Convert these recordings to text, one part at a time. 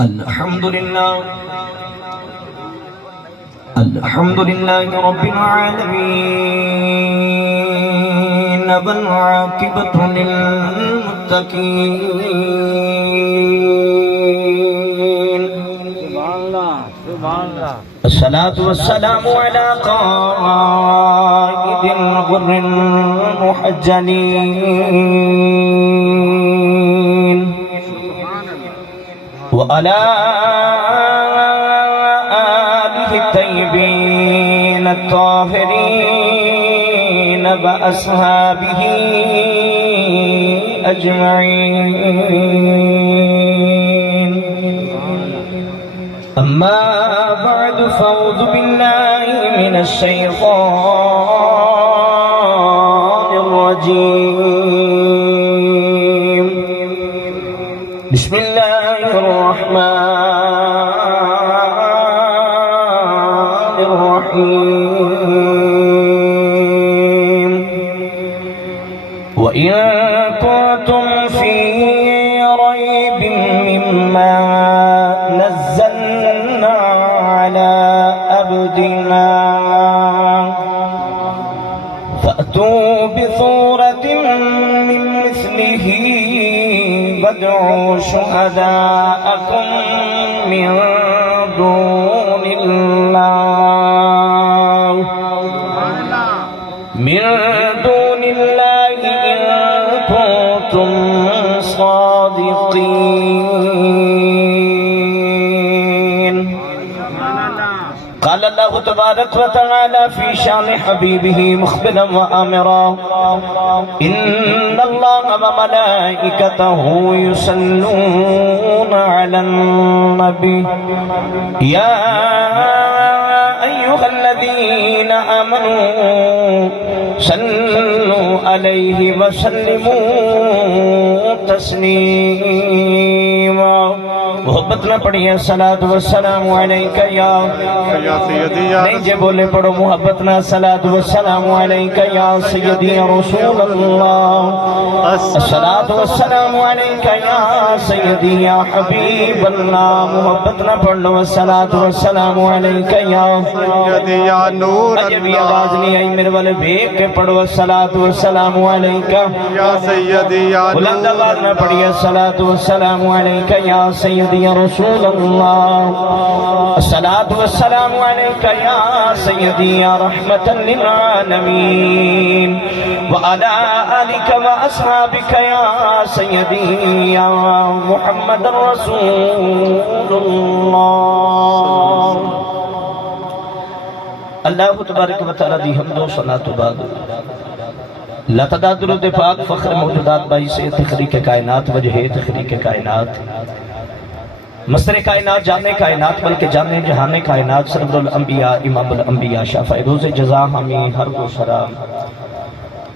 الحمد لله رب العالمين والعاقبة للمتقين الصلاة والسلام على قائد الغر المحجلين وعلى آله الطيبين الطاهرين وأصحابه أجمعين أما بعد فأعوذ بالله من الشيطان الرجيم بسم الله الرحمن الرحيم وإن كنتم في ريب مما نزلنا على عبدنا فأتوا بسورة من مثله وادعوا شهداءكم من دون الله إن كنتم صادقين. قال الله تبارك وتعالى في شان حبيبه مخبرا وآمرا إن الله وملائكته يصلون على النبي يا أيها الذين آمنوا صلوا عليه وسلموا تسليما. محبت نہ پڑھیے صلاۃ والسلام علیک یا سیدی. نہیں جے بولے پڑھو محبت نہ صلاۃ والسلام علیک یا سیدی رسول اللہ. الصلاۃ والسلام علیک یا سیدی یا حبیب اللہ. محبت نہ پڑھو الصلاۃ والسلام علیک یا سیدی یا نور اللہ. بھی آواز نہیں آئی میرے والے بھیگ کے پڑھو الصلاۃ والسلام علیک یا سیدی یا نور. بلند آواز نہ پڑھیے الصلاۃ والسلام علیک یا سیدی یا رسول اللہ. الصلاۃ والسلام علیک یا سیدی یا رحمت للعالمین وعلی آلک واصحابک یا سیدی یا محمد رسول اللہ. اللہ تبارک و تعالی دی حمد و صلاۃ و بعد لا تدادر پاک فخر موجودات باعث تخلیق کائنات وجہ تخلیق کائنات مصدر کائنات جانے کائنات بلکہ جانے جہانے کائنات سرور الانبیاء امام الانبیاء شافع روز جزا ہمیں ہر کو سلام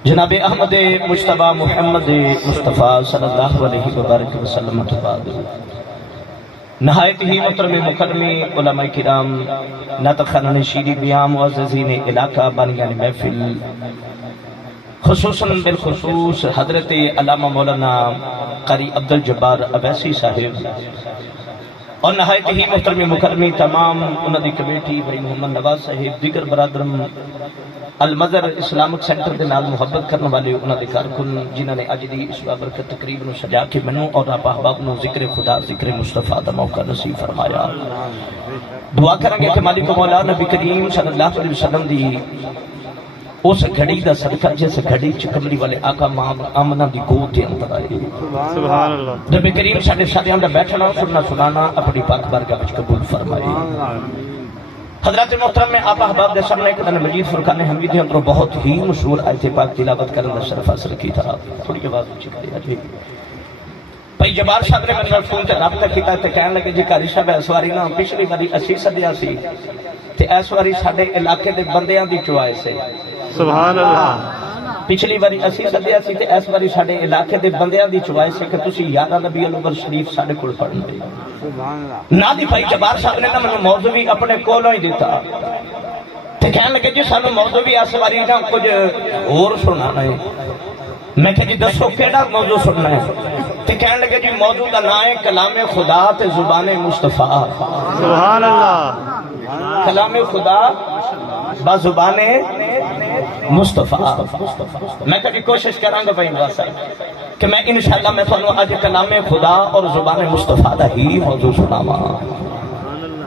جناب احمد مجتبی محمد مصطفیٰ صلی اللہ علیہ وبارک وسلم. نہایت ہی محترم مکرمی علماء کرام نعت خوانان شیریں بیاں معززین علاقہ بانیان محفل خصوصاً بالخصوص حضرت علامہ مولانا قاری عبدالجبار اویسی صاحب اور نہایت ہی محترم مکرمی تمام انہوں نے کمیٹی بڑی محمد نواز صاحب دیگر برادرم المظہر اسلامک سینٹر دے نال محبت کرنے والے انہوں نے کارکن جنہوں نے اج دی اس بابرکت تقریب نو سجا کے منو اور آپ احباب نو ذکر خدا ذکر مصطفیٰ دا موقع نصیب فرمایا. دعا کریں گے کہ مالک مولا نبی کریم صلی اللہ علیہ وسلم دی اس گھڑی دا صدقہ جیسے گھڑی چکملی والے آقا آمنہ دی گود دے اندر آئے. سبحان اللہ. نبی کریم ساڑھے سادیاں دا بیٹھنا سننا سنانا اپنی پاک بارگاہ وچ قبول فرمائے. حضرات محترم میں آپ احباب دے سامنے قرآن مجید فرقان حمید دے اندر بہت ہی مشہور آیت پاک تلاوت کرنے دا شرف حاصل کی تھا. تھوڑی آواز اونچی کری آجی. بھائی جبار صاحب نے میرے فون تے رابطہ کیتا تے کہنے لگے جی قاری صاحب اس واری نا پچھلی واری 80 صدیاں سی تے اس واری ساڈے علاقے دے بندیاں دی چوائے سے. سبحان اللہ. پچھلی باری اسی سدیا سی تے اس باری ساڈے علاقے دے بندیاں دی چوائس ہے کہ تسی 11 ربیع الاول شریف ساڈے کول پڑھنا ہے. سبحان اللہ. نادی بھائی جبار صاحب نے مینوں موضوع بھی اپنے کولوں ہی دیتا تے کہن لگے جی سانو موضوع بھی اس باری نا کچھ اور سنانا ہے. میں کہ جی دسو کیڑا موضوع سننا ہے؟ تے کہنے لگے جی موضوع کا نام ہے کلام خدا تے زبان مصطفیٰ. سبحان اللہ. کلام خدا با زبان مصطفیٰ. میں کبھی کوشش کراں گا بھائی واسطہ کہ میں انشاءاللہ میں تھانوں اج کلام خدا اور زبان مصطفیٰ دا ہی موضوع سناواں.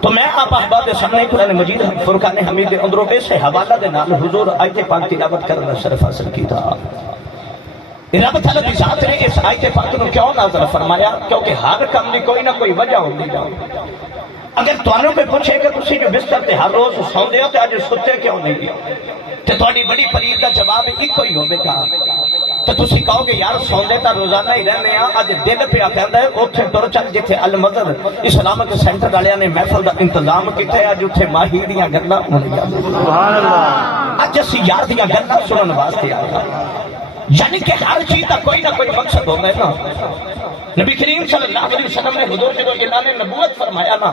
تو میں آپ احباب دے سامنے قرآن مجید فرقان حمید دے اندروں سے حوالہ دے نال حضور آیت پاک تلاوت کرنا شرف حاصل کیتا. رب تعالیٰ دی ذات نے اس آیت پاک نو کیوں نازل فرمایا؟ کیونکہ ہر کام دی کوئی نہ کوئی وجہ ہوندی ہے. اگر تانوں کوئی پوچھے کہ تسی جو بستر تے ہر روز سوندے ہو تے اج ستے کیوں نہیں تے تہاڈی بڑی پلیت دا جواب ایک ہی ہوے گا. تو تسی کہو گے یار سوندے تا روزانہ ہی رہنے ہیں, اج دل پیا کہندا ہے اوتھے ٹر چل جتھے المظہر اسلامک سینٹر والیاں نے محفل دا انتظام کیتا ہے. اج اوتھے ماہی دیاں گلاں ہونیاں. سبحان اللہ. اج اسی یار دیاں گلاں سنن واسطے آئے ہیں. یعنی کہ ہر چیز کا کوئی نہ کوئی مقصد ہوتا ہے نا. نبی کریم صلی اللہ علیہ وسلم نے حضور سے کوئی اعلان نبوت فرمایا نا,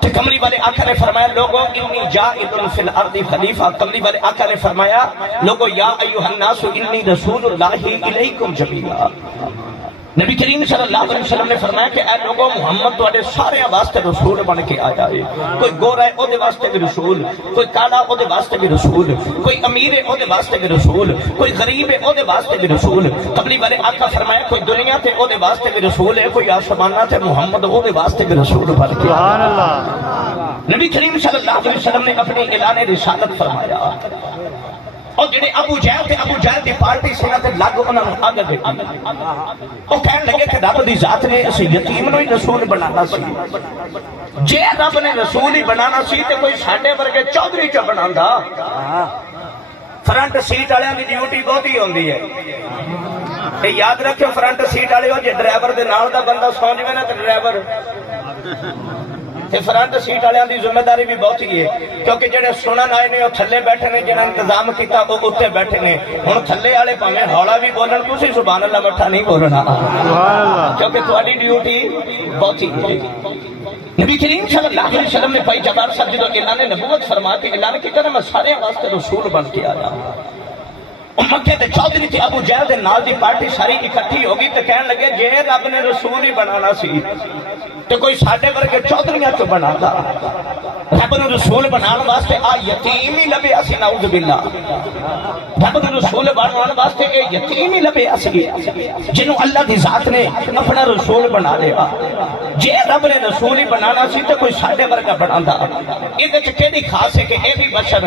تو کملی والے آقا نے فرمایا لوگوں انی جاعل فی الارض خلیفہ. کملی والے آقا نے فرمایا لوگوں یا ایھا الناس انی رسول اللہ الیکم جمیعا. نبی کریم صلی اللہ علیہ وسلم نے فرمایا کہ اے لوگوں محمد تواڈے سارے واسطے رسول بن کے آیا ہے. کوئی گورا ہے او دے واسطے بھی رسول, کوئی کالا او دے واسطے بھی رسول, کوئی امیر ہے او دے واسطے بھی رسول, کوئی غریب ہے او دے واسطے بھی رسول. قبلی والے آقا فرمایا کوئی دنیا تے او دے واسطے بھی رسول ہے, کوئی آسمانہ تے محمد او دے واسطے بھی رسول بن کے. سبحان اللہ. نبی کریم صلی اللہ علیہ وسلم نے اپنی اعلان رسالت فرمایا اور جڑے ابو جہل دی پارٹی سے نہ تے لگ انہاں نوں اگ دے او کہن لگے کہ رب دی ذات نے اس یتیم نوں ہی رسول بنانا سی. جے رب نے رسول ہی بنانا سی تے کوئی ساڈے ورگے چودھری چ بناندا. فرنٹ سیٹ والےاں دی ڈیوٹی بہت ہی ہوندی ہے. تے یاد رکھو فرنٹ سیٹ والے ہو جے ڈرائیور دے نال دا بندہ سو جوے نا تے ڈرائیور تے فرنٹ سیٹ والےاں دی ذمہ داری بھی بہت ہی ہے, کیونکہ جڑے سنن آئے نے او تھلے بیٹھے نے, جنہاں انتظام کیتا او اوتے بیٹھے نے. ہن تھلے والے بھاویں ہولا بھی بولن تسی سبحان اللہ مٹھا نہیں بولنا, سبحان اللہ, کیونکہ تہاڈی ڈیوٹی بہت ہی ہے. نبی کریم صلی اللہ علیہ وسلم نے بھائی جبار صاحب جدوں اعلان نبوت فرما کے اعلان کیتا نا میں سارے واسطے رسول بن کے آیا. مکے تے چودھری تے ابو جہل دے نال دی پارٹی ساری اکٹھی ہو گئی تے کہن لگے جے رب نے رسول ہی بنانا سی تے کوئی ساڈے ورگے چودھریاں چ بناتا. رب نے رسول بنان واسطے آ یتیم ہی لبیا سی, نعوذ باللہ. رب نے رسول بنان واسطے اے یتیم ہی لبیا سی جنوں اللہ دی ذات نے اپنا رسول بنا لیا. جے رب نے رسول ہی بنانا سی تے کوئی ساڈے ورگا بناندا. ایں وچ کیڑی خاص ہے کہ اے بھی بشر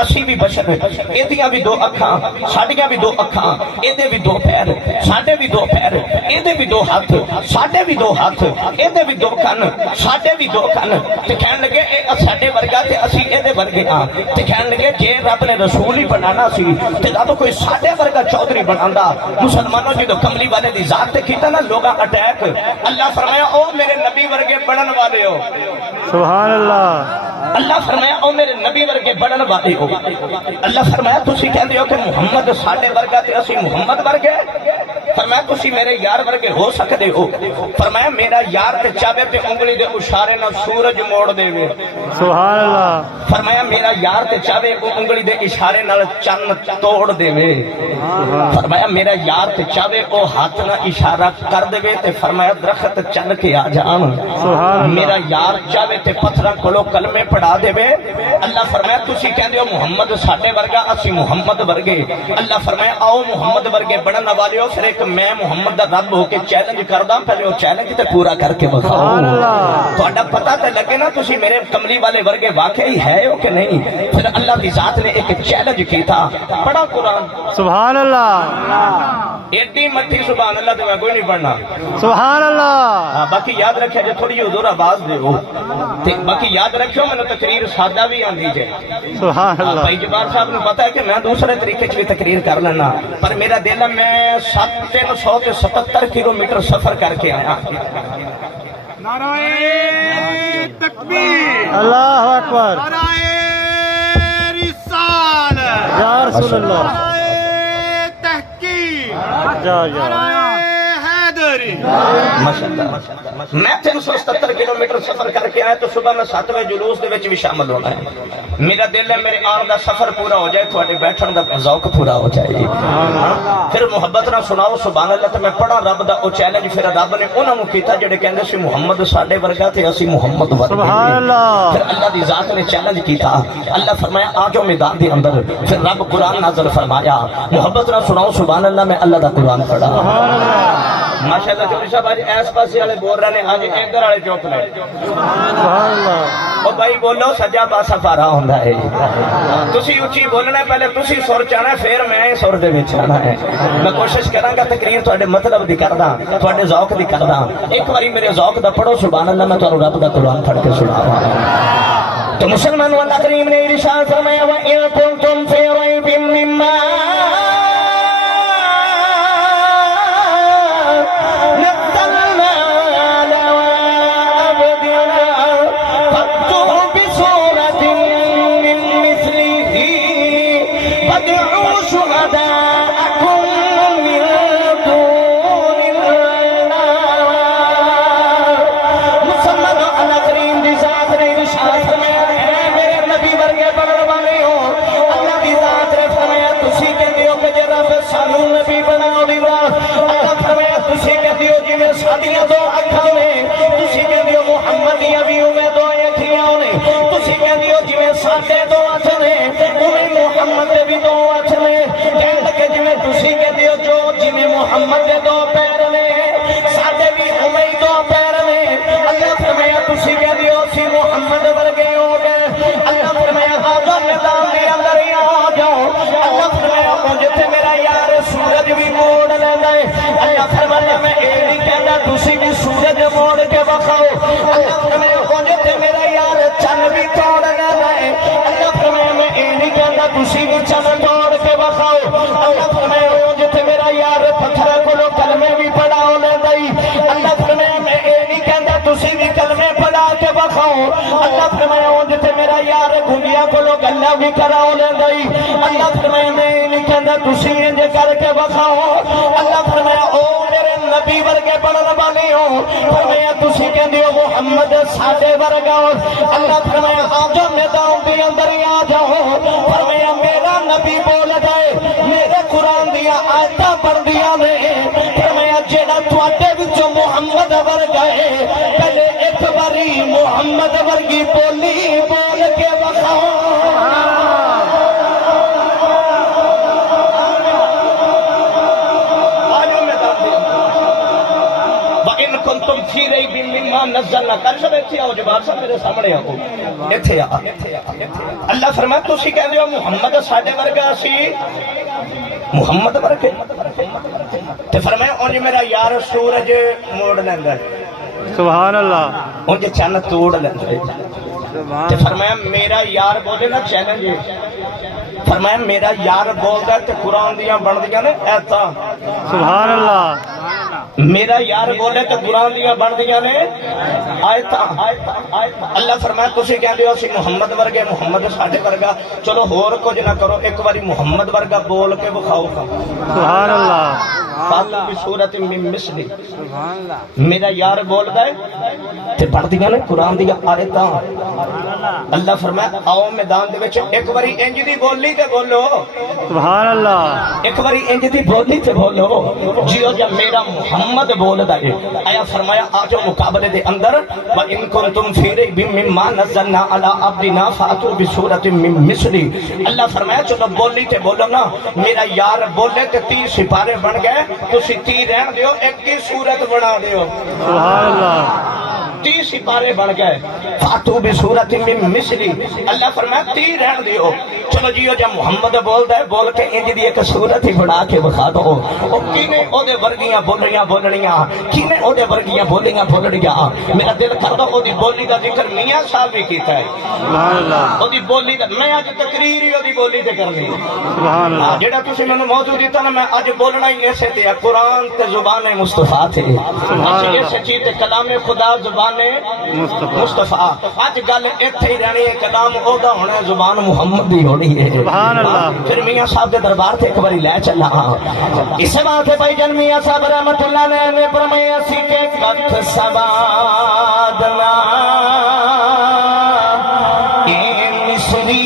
اسی بھی بشر, ایدیاں بھی دو اکھاں ساڈیاں بھی دو اکھاں, ایدے بھی دو پیر ساڈے بھی دو پیر, ایدے بھی دو ہاتھ ساڈے بھی دو ہاتھ, ایدے بھی دو کن ساڈے بھی دو کن. تے کہن لگے اے ساڈے ورگا تے اسی ایدے ورگے ہاں. تے کہن لگے جے رب نے رسول ہی بنانا سی تے رب کوئی ساڈے ورگا چودھری بناندا. مسلمانوں جدوں کملی والے دی ذات تے کیتا نا لوگاں اٹیک, اللہ فرمایا او میرے نبی ورگے بنن والے ہو. سبحان اللہ. اللہ فرمایا او میرے نبی ورگے بنن والے ہو. اللہ فرمایا تسی کہندے ہو کہ محمد ساڈے ورگا تے اسی محمد ورگے. فرمایا تسی میرے یار ورگے ہو سکدے ہو. فرمایا میرا یار تے چاہے تے انگلی دے اشارے نال سورج موڑ دے. سبحان اللہ. فرمایا میرا یار تے چاہے او انگلی دے اشارے نال چن توڑ دے. فرمایا میرا یار تے چاہے او ہاتھ نال اشارہ کر دے تے فرمایا درخت چل کے آ جان. میرا یار چاہے تے پتھراں کولوں کلمے پڑھا دے. اللہ فرمایا تسی کہندے ہو محمد ساڈے ورگا اسی محمد ورگے. اللہ فرمایا آؤ محمد ورگے بنن والے ہو. پھر ایک میں محمد دا رب ہو کے چیلنج کردا, پہلے او چیلنج تے پورا کر کے بتاؤ. تہاڈا پتہ تے لگے نا تسی میرے کملی والے ورگے واقعی ہے ہو کہ نہیں. پھر اللہ دی ذات نے ایک چیلنج کیتا, پڑھا قرآن. سبحان اللہ. ایڈی مٹھی سبحان اللہ تے میں کوئی نہیں پڑھنا. سبحان اللہ. باقی یاد رکھیا جے تھوڑی حضور آواز دے ہو تے باقی یاد رکھو میں تقریر سادہ بھی آندی جے. سبحان اللہ. بھائی جبار صاحب نے پتا ہے کہ میں دوسرے طریقے سے بھی تقریر کر لینا, پر میرا دل ہے میں 377 کلومیٹر سفر کر کے آیا. نعرہ تکبیر, اللہ اکبر, نعرہ رسالت, یا رسول اللہ, نعرہ تحقیق, جا نعرہ حیدر, تیری ماشاءاللہ میں 377 کلومیٹر سفر کر کے آیا تو صبح میں 7 جلوس دے وچ بھی شامل ہونا ہے میرا دل ہے میرے آن دا سفر پورا ہو جائے تھوڑے بیٹھن دا ذوق پورا ہو جائے پھر محبت نہ سناؤ سبحان اللہ تے میں پڑھا رب دا او چیلنج پھر رب نے انہاں نوں کیتا جڑے کہندے سی محمد ساڈے ورگا تے اسی محمد ورگے سبحان اللہ پھر اللہ دی ذات نے چیلنج کیتا اللہ فرمایا آ جاؤ میدان دے اندر پھر رب قرآن نازل فرمایا محبت نہ سناؤ سبحان اللہ میں اللہ دا قرآن پڑھا ماشاءاللہ چوری صاحب آج ایس پاسے والے بول رہے ہیں آج ادھر والے چوک لے سبحان اللہ او بھائی بولو سجا پاسا پارا ہوندا ہے تسی اچھی بولنا ہے پہلے تسی سر چانا ہے پھر میں سر دے وچ آنا ہے میں کوشش کراں گا تقریر تواڈے مطلب دی کردا تواڈے ذوق دی کردا ایک باری میرے ذوق دا پڑھو سبحان اللہ میں تانوں رب دا قرآن پڑھ کے سناواں تو مسلمانوں اللہ کریم نے ارشاد فرمایا وَإِن كُنتُمْ فِي رَيْبٍ مِّمَّا محمد دے دو پیر نے ساڈے بھی ہمیں دو پیر نے اللہ فرمایا تسی کہہ دیو سی محمد ورگے ہو گئے اللہ فرمایا آجو میدان دے اندر ہی آ جاؤ اللہ فرمایا جتھے میرا یار سورج بھی موڑ لیندا ہے اللہ فرمایا میں اے نہیں کہندا تسی بھی سورج موڑ کے بخاؤ اللہ فرمایا جتھے میرا یار چن بھی توڑ لیندا ہے اللہ فرمایا میں اے نہیں کہندا تسی بھی چن توڑ کے بخاؤ اللہ فرمایا جتھے میرا یار پتھر کولو کلمے بھی پڑھا لیندا ہے اللہ فرمایا میں اے نہیں کہندا تسی بھی کلمے پڑھا کے بخاؤ اللہ فرمایا جتھے میرا یار گھنگیا کولو گلا بھی کرا لیندا ہے اللہ فرمایا میں اے نہیں کہندا تسی انج کر کے بخاؤ اللہ فرمایا او میرے نبی ورگے بنن والے ہو فرمایا تسی کہندے ہو محمد ساڈے ورگا اللہ فرمایا آ جاؤ میدان دے اندر آ جاؤ فرمایا میرا نبی بول جائے میرے قرآن دیا آیتاں پڑھ دیا نے فرمایا جیڑا تواڈے وچوں محمد ورگا ہے پہلے ایک باری محمد ورگی بولی بول کے بخاؤ تم تھی رہی بھی مما نزلنا کر سب ایتھے آؤ جبار صاحب میرے سامنے آؤ ایتھے آ اللہ فرمایا تسی کہندے ہو محمد ساڈے ورگا سی محمد ورگے تے فرمایا اونج میرا یار سورج موڑ لیندا ہے سبحان اللہ اونج چن توڑ لیندا ہے تے فرمایا میرا یار بولے نا چیلنج فرمایا میرا یار بولدا ہے تے قرآن دیاں بندیاں نے ایتا سبحان اللہ میرا یار بولے تو قرآن دیاں بن دیاں نے آیتاں اللہ فرمایا تسی کہندے ہو سی محمد ورگے محمد ساڈے ورگا چلو ہور کچھ نہ کرو ایک باری محمد ورگا بول کے بخاؤ سبحان اللہ فاتو بصورت من مثلی میرا یار بولدا ہے تے پڑھ دیاں نے قرآن دیاں آیتاں اللہ فرمایا آؤ میدان دے وچ ایک باری انج دی بولی تے بولو سبحان اللہ ایک باری انج دی بولی تے بولو جیو جا میرا محمد بولدا ہے آیا فرمایا آجو مقابلے دے اندر وَإِن كُنتُمْ فِي رَيْبٍ مِّمَّا نَزَّلْنَا عَلَىٰ عَبْدِنَا فَأْتُوا بِسُورَةٍ مِّن مِّثْلِهِ اللہ فرمایا چلو بولی تے بولو نا میرا یار بولے تے 30 سپارے بن گئے تسی 30 رہن دیو ایک کی صورت بنا دیو سبحان اللہ 30 سپارے بن گئے فَأْتُوا بِسُورَةٍ مِّن مِّثْلِهِ اللہ فرمایا 30 رہن دیو چلو جیو جا محمد بولدا ہے بول کے انج دی ایک صورت ہی بنا کے بخا دو او کینے او دے ورگیاں بولنیاں کینے او دے ورگیاں بولنیاں میرا دل کردا او دی بولی دا ذکر میاں صاحب بھی کیتا ہے سبحان اللہ او دی بولی دا میں اج تقریر ہی او دی بولی تے کرنی سبحان اللہ جیڑا تسی مینوں موضوع دیتا نا میں اج بولنا ہی ایسے تے قرآن تے زبان مصطفیٰ تے اس چیز تے کلام خدا زبان زبان مصطفیٰ اج گل ایتھے ہی رہنی ہے کلام او دا ہونا ہے زبان محمد دی ہونی ہے سبحان اللہ پھر میاں صاحب دے دربار تے ایک باری لے چلا اس بات ہے بھائی جان میاں صاحب رحمت اللہ نے فرمایا سی کہ کت سوادنا اے مصری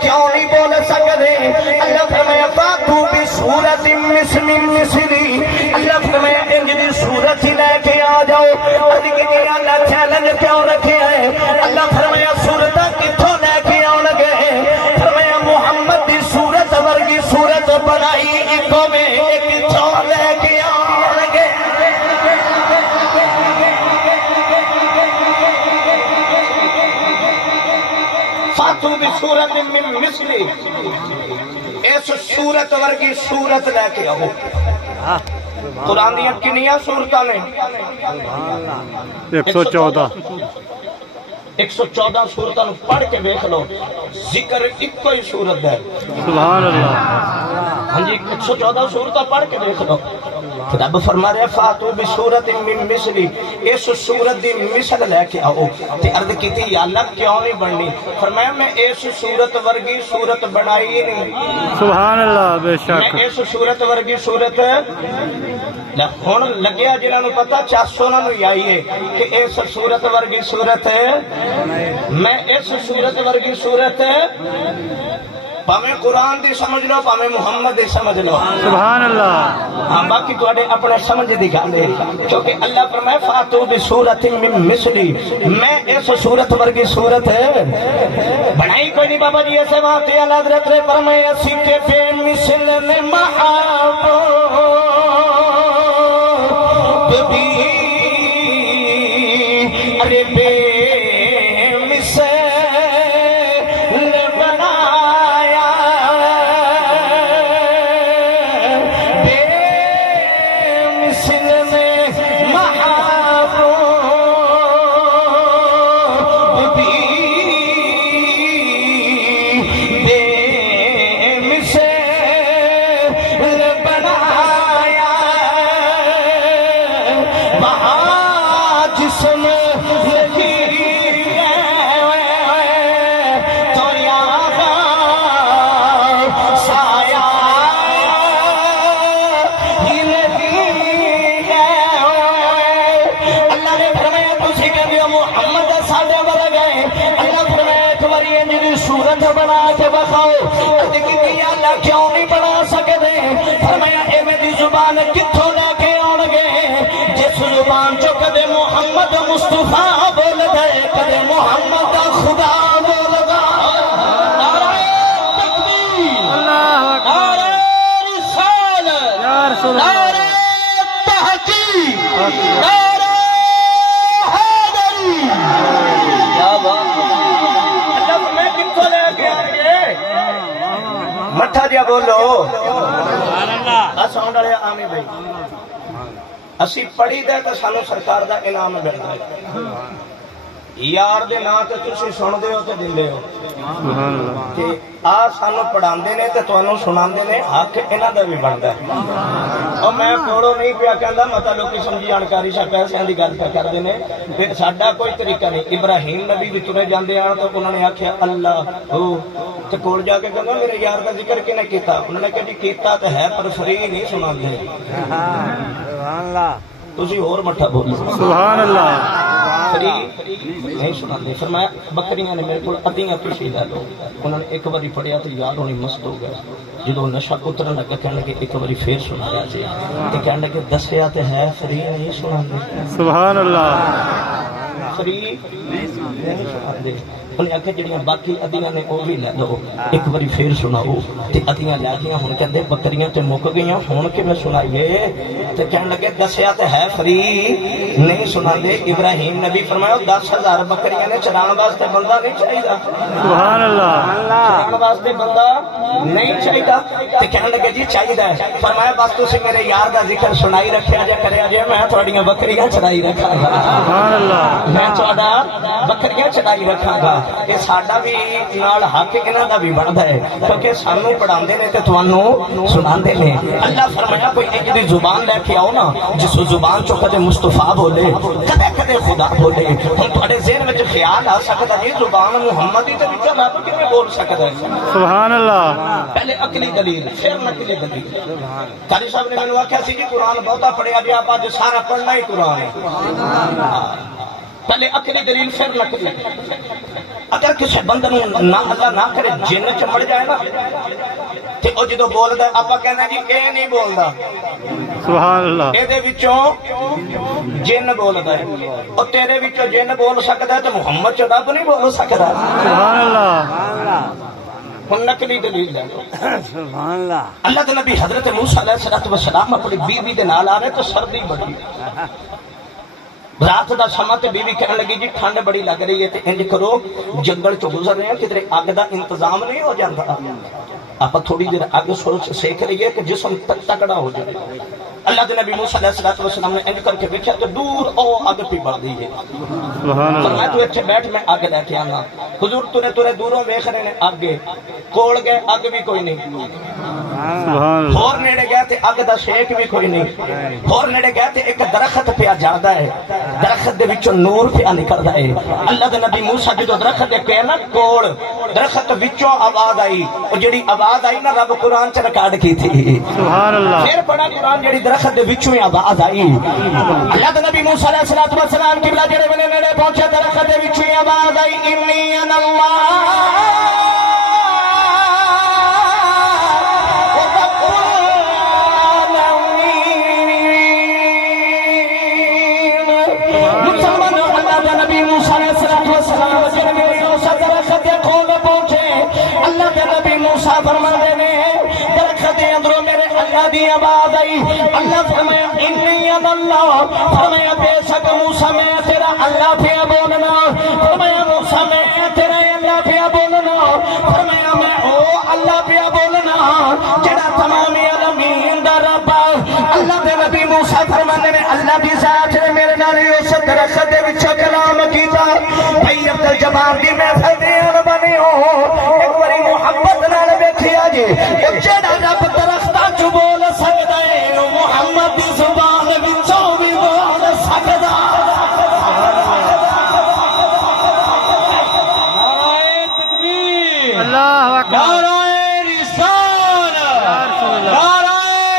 کیوں نہیں بول سکتے اللہ فرمایا فاتو بصورت مثلی اللہ فرمایا انج دی صورت ہی لے کے آ جاؤ اللہ چیلنج کیوں رکھے ہے اللہ فرمایا صورت کتھوں لے کے آن گے فرمایا محمد دی صورت ورگی صورت بنائی ایکوں میں کتھوں لے کے آن گے فاتو بصورت مثلی اس صورت ورگی صورت لے کے آؤ قرآن دیا کنیا صورتاں نے 114 صورتاں پڑھ کے دیکھ لو ذکر ایک ہی صورت ہے سبحان اللہ ہاں جی 114 صورتاں پڑھ کے دیکھ لو رب فرما رہا فاتو بصورت من مثلی اس صورت دی مثل لے کے آؤ تے عرض کیتی یا اللہ کیوں نہیں بننی فرمایا میں اس صورت ورگی صورت بنائی نہیں سبحان اللہ بے شک میں اس صورت ورگی صورت ہن لگیا جنہاں نوں پتہ چس انہاں نوں ہی آئی ہے کہ اس صورت ورگی صورت میں اس صورت ورگی صورت پاویں قرآن دی سمجھ لو پاویں محمد دی سمجھ لو سبحان اللہ ہاں باقی تواڈے اپنے سمجھ دی گل ہے کیونکہ اللہ فرمائے فاتو بصورت من مثلی میں اس صورت ورگی صورت بنائی کوئی نہیں بابا جی ایسے واقعی اللہ حضرت نے فرمایا سی کہ بے مثل میں محبوب بھی ارے بے بنا کے بخاؤ اللہ کیوں نہیں بنا سکتے فرمایا اے میری زبان کتھوں لے کے آن گے جس زبان چو کدے محمد مصطفیٰ بول گئے کدے محمد خدا بول گا نعرہ تکبیر نعرہ رسالت نعرہ تحقیق نعرہ حیدری کیا بات مٹھا جا بولو ساؤنڈ والے آمین بھائی اسی پڑھی دے تو سانو سرکار دا انعام ملتا ہے یار دے نا تے تسی سندے ہو تے دیندے ہو سبحان اللہ کہ آ سانو پڑھاندے نے تے تانوں سناندے نے حق انہاں دا بھی بندا ہے او میں کوڑو نہیں پیا کہندا متا لوکی سمجھی جانکاری سا پیسیاں دی گل کردے نے تے ساڈا کوئی طریقہ نہیں ابراہیم نبی بھی ترے جاندے آن تے انہوں نے آکھیا اللہ ہو تے کول جا کے کہندا میرے یار دا ذکر کنے کیتا انہوں نے کہا جی کیتا تے ہے پر فری نہیں سناندے سبحان اللہ تسی اور مٹھا بولو سبحان اللہ فری نہیں سناندے فرمایا بکریاں نے میرے کو ادیاں پیچھے لے لو انہوں نے ایک باری پڑھیا تو یار ہونی مست ہو گئے جدو نشہ اترن لگا کہنے لگے ایک باری پھر سنایا سی تے کہنے لگے دسیا تے ہے فری نہیں سناندے سبحان اللہ فری نہیں سناندے انہیں آخیا جڑیاں باقی ادیاں نے وہ بھی لے لو ایک باری پھر سناؤ تے ادیاں لے گیا ہن کہندے بکریاں تے مک گئیاں ہن کیویں سنائیے تے کہنے لگے دسیا تے ہے فری نہیں سناندے ابراہیم نبی فرمایا 10,000 بکریاں نے چران واسطے بندہ نہیں چاہیے سبحان اللہ چران واسطے بندہ نہیں چاہیے تے کہنے لگے جی چاہیے فرمایا بس تسی میرے یار دا ذکر سنائی رکھیا جے کریا جے میں تہاڈیاں بکریاں چرائی رکھاں گا سبحان اللہ میں تہاڈا بکریاں چرائی رکھاں گا یہ ساڈا بھی نال حق انہاں دا بھی بندا ہے کیونکہ سانو پڑھاندے نے تے تانوں سناندے نے اللہ فرمایا کوئی ایک دی زبان لے کے آؤ نا جس زبان چوں کدے مصطفیٰ بولے کدے کدے خدا بولے ہن تہاڈے ذہن وچ خیال آ سکدا ہے زبان محمد دی تے وچ رب کیویں بول سکدا ہے سبحان اللہ پہلے عقلی دلیل پھر نقلی دلیل قاری صاحب نے مینوں آکھیا سی جی قرآن بہتا پڑھیا جی آپ اج سارا پڑھنا ہی قرآن ہے پہلے عقلی دلیل پھر نقلی اگر کسی بندے نہ اللہ نہ کرے جن چمڑ جائے نا تے او جدوں بولدا آپا کہنا جی اے نہیں بولدا سبحان اللہ اے دے وچوں جن بولدا ہے او تیرے وچوں جن بول سکدا ہے تے محمد چ رب نہیں بول سکدا سبحان اللہ ہن نقلی دلیل لے لو سبحان اللہ اللہ کے نبی حضرت موسیٰ علیہ السلام اپنی بیوی دے نال آ رہے تو سردی بڑی رات دا سما تے بیوی کہنے لگی جی ٹھنڈ بڑی لگ رہی ہے تے انج کرو جنگل چ گزر رہے ہیں کدھر اگ دا انتظام نہیں ہو جاتا آپ تھوڑی دیر اگ سیک رہی ہے کہ جسم تکڑا ہو جائے اللہ کے نبی موسیٰ علیہ السلام نے انج کر کے دیکھا تو دور او اگ پہ بڑھ گئی ہے سبحان اللہ فرمایا تو ایتھے بیٹھ میں اگ لے کے آنا حضور تورے دوروں ویکھ رہے نے اگ کول گئے اگ بھی کوئی نہیں سبحان اللہ اور نیڑے گئے تے اگ دا شیک بھی کوئی نہیں اور نیڑے گئے تے ایک درخت پیا جڑدا ہے درخت دے وچوں نور پیا نکلدا ہے اللہ دے نبی موسیٰ جدوں درخت دے کے نا کول درخت وچوں آواز آئی او جڑی آواز آئی نا رب قرآن چ ریکارڈ کی تھی سبحان اللہ پھر پڑھا قرآن جڑی درخت دے وچوں آواز آئی اللہ دے نبی موسیٰ علیہ السلام قبلہ جڑے ویلے نیڑے پہنچے درخت دے وچوں آواز آئی انی انا اللہ اللہ کے نبی موسیٰ فرماندے نے درخت دے اندروں میرے اللہ دی آواز آئی اللہ فرمایا انی انا اللہ فرمایا بے شک موسیٰ میں تیرا اللہ پیا بولنا فرمایا موسیٰ میں تیرا اللہ پیا بولنا فرمایا میں او اللہ پیا بولنا جڑا تمام عالمین دا رب اللہ کے نبی موسیٰ فرماندے نے اللہ دی ذات نے میرے نال اس درخت دے وچوں کلام کیتا بھائی عبد الجبار دی محفل دے بنے ہو ایک بڑی محبت نال ویکھیا جی جڑا رب درختاں چ بول سکدا ہے او محمد دی زبان وچوں بھی بول سکدا نعرہ تکبیر اللہ اکبر نعرہ رسالت نعرہ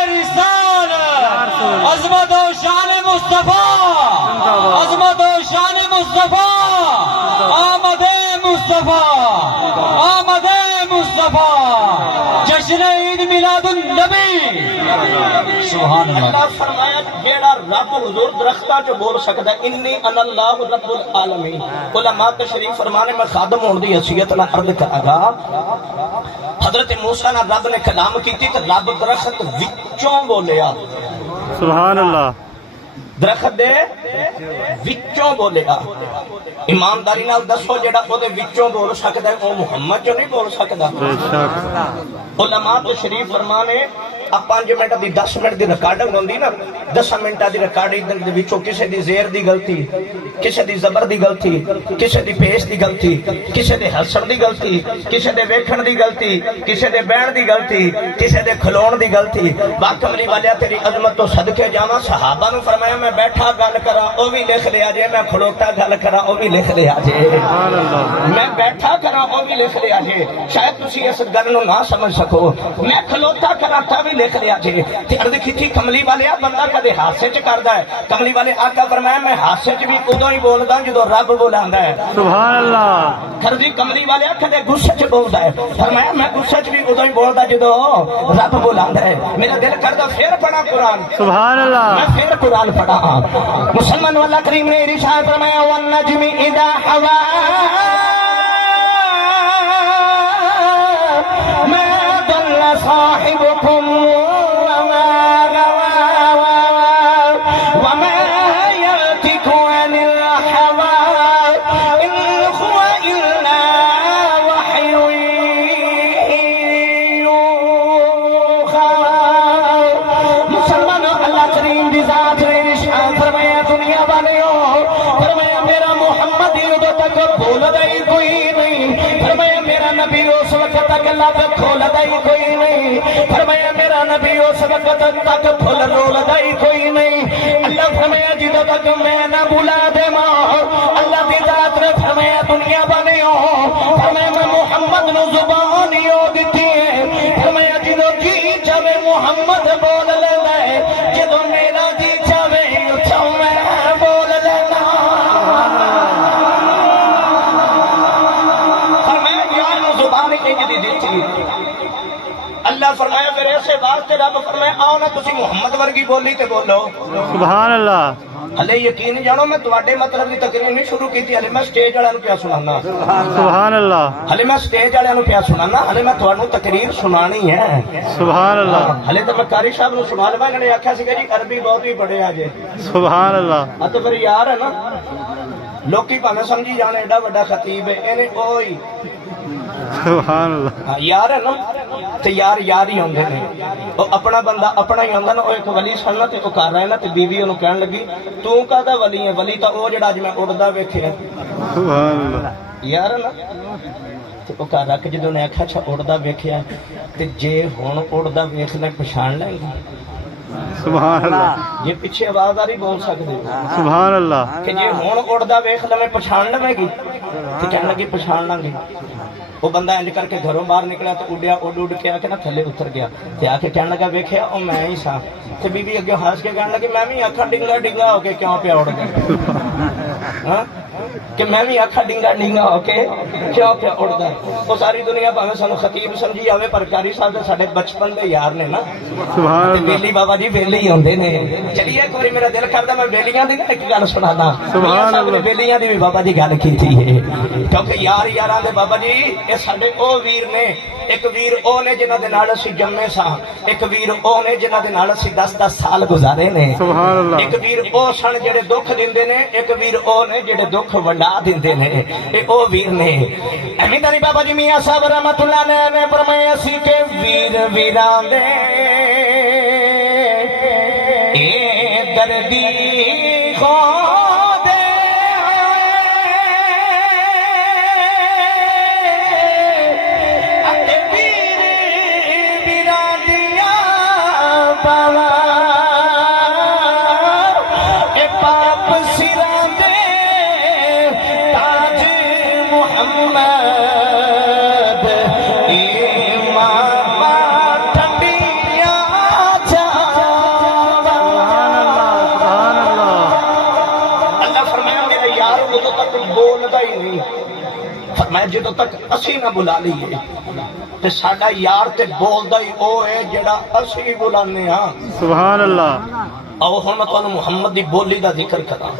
رسالت عظمت و شان مصطفیٰ عظمت و شان مصطفیٰ آمد مصطفیٰ آمد مصطفیٰ جشن عید میلاد النبی سبحان اللہ فرمایا جیڑا رب حضور درختاں چ بول سکدا ہے انی انا اللہ رب العالمین علماء تشریف فرمانے میں خادم ہون دی حیثیت نال عرض کراں گا حضرت موسیٰ نال رب نے کلام کیتی تے رب درخت وچوں بولیا سبحان اللہ درخت دے وچوں بولیا ایمانداری نال دسو جڑا او دے وچوں بول سکدا ہے او محمد جو نہیں بول سکدا بے شک علماء تشریف فرمانے اب 5 منٹ دی 10 منٹ دی ریکارڈنگ ہوندی نا 10 منٹاں دی ریکارڈنگ دے وچوں کسے دی زیر دی غلطی کسے دی زبر دی غلطی کسے دی پیش دی غلطی کسے دے ہسن دی غلطی کسے دے ویکھن دی غلطی کسے دے بہن دی غلطی کسے دے کھلون دی غلطی با کملی والیا تیری عظمت تو صدقے جاواں صحابہ نو فرمایا میں بیٹھا گل کراں او بھی لکھ لیا جے میں کھڑوتا گل کراں او بھی لکھ لیا جے سبحان اللہ میں بیٹھا کراں او بھی لکھ لیا جے شاید تسی اس گل نو نہ سمجھ سکو میں کھلوتا کراں تا بھی لکھ لیا جے تے عرض کیتی کملی والیا بندہ کدے ہاسے چ کردا ہے کملی والے آقا فرمایا میں ہاسے چ بھی ادوں ہی بولدا جدوں رب بلاندا ہے سبحان اللہ خرجی کملی والے کدے غصے چ بولدا ہے فرمایا میں غصے چ بھی ادوں ہی بولدا جدوں رب بلاندا ہے میرا دل کردا پھر پڑھا قرآن سبحان میں اللہ پھر قرآن پڑھا مسلمان والا کریم نے ارشاد فرمایا والنجم اذا ہوا ما ضل صاحبكم وما غوى وما ينطق عن الهوى إن هو إلا وحي يوحى مسلمان اللہ کریم دی ذات نے ارشاد فرمایا دنیا والیوں فرمایا میرا محمد ادو تک بولدا ہی کوئی نہیں فرمایا میرا نبی اس وقت تک لب کھولدا ہی کوئی نہیں فرمایا میرا نبی اس وقت تک پھل رولدا ہی کوئی نہیں اللہ فرمایا جدو تک میں نہ بلا دے ماں اللہ دی ذات نے فرمایا دنیا والیوں فرمایا میں محمد نو زبان ہی او دتی ہے فرمایا جدو جی چاہے محمد بول لیندا ہے جدو میرا جی چاہے اتھوں میں بول لینا فرمایا یار نو زبان ہی دی دتی اللہ فرمایا پھر ایسے واسطے رب فرمایا آؤ نا تسی محمد ورگی بولی تے بولو سبحان اللہ ہلے یقین جانو میں تواڈے مطلب دی تقریر نہیں شروع کیتی ہلے میں سٹیج والے نو پیا سنانا سبحان اللہ ہلے میں سٹیج والے نو پیا سنانا ہلے میں تانوں تقریر سنانی ہے سبحان اللہ ہلے تو میں قاری صاحب نو سنا لواں انہوں نے آکھیا سی کہ جی عربی بہت ہی بڑے آ جے سبحان اللہ تو پھر یار ہے نا لوکی بھاویں سمجھی جان ایڈا بڑا خطیب ہے اینے اوئی سبحان اللہ یار ہے نا تے یار یار ہی ہوندے نے او اپنا بندہ اپنا ہی ہوندا نا او ایک ولی سن تے او کر رہا ہے نا تے بیوی اونوں کہن لگی تو کادا ولی ہے ولی تا او جڑا اج میں اڑدا ویکھیا سبحان اللہ یار ہے نا تے او کر رکھ جدوں نے آکھیا اچھا اڑدا ویکھیا تے جے ہن اڑدا ویکھ لے پہچان لے گی سبحان اللہ یہ پیچھے آواز آ رہی بول سکتے سبحان اللہ کہ جے ہن اڑدا ویکھ لے پہچان لے گی تے کہن لگی پہچان لیں گے وہ بندہ انج کر کے گھروں باہر نکلا تو اڈیا اڈ کے آ کے نا تھلے اتر گیا تے آ کے کہنے لگا ویکھیا او میں ہی سا تے بی بی اگے ہنس کے کہنے لگی میں بھی اکھا ڈنگا ڈنگا ہو کے کیوں پیا اڑ گیا ہاں کہ میں بھی اکھا ڈنگا ڈنگا ہو کے کیوں پیا اڑدا وہ ساری دنیا بھاویں سانو خطیب سمجھی آوے پر قاری صاحب تے ساڈے بچپن دے یار نے نا سبحان اللہ ویلی بابا جی ویلی ہی ہوندے نے چلیے ایک باری میرا دل کردا میں ویلیاں دی ایک گل سنادا سبحان اللہ ویلیاں دی بھی بابا جی گل کیتی ہے کیونکہ یار یاراں دے بابا جی اے ساڈے او ویر نے ایک ویر او نے جنہاں دے نال اسی جمے سا ایک ویر او نے جنہاں دے نال اسی 10-10 سال گزارے نے سبحان اللہ ایک ویر او سن جڑے دکھ دیندے نے ایک ویر او نے جڑے دکھ ونڈا دیندے نے اے او ویر نے ایویں داری بابا جی میاں صاحب رحمتہ اللہ علیہ نے فرمایا سی کہ ویر ویراں دے اے دردی خو فرمایا جدوں تک اسی نہ بلا لیے تے ساڈا یار تے بولدا ہی او ہے جڑا اسی بلانے ہاں سبحان اللہ او ہن میں تانوں محمد دی بولی دا ذکر کراں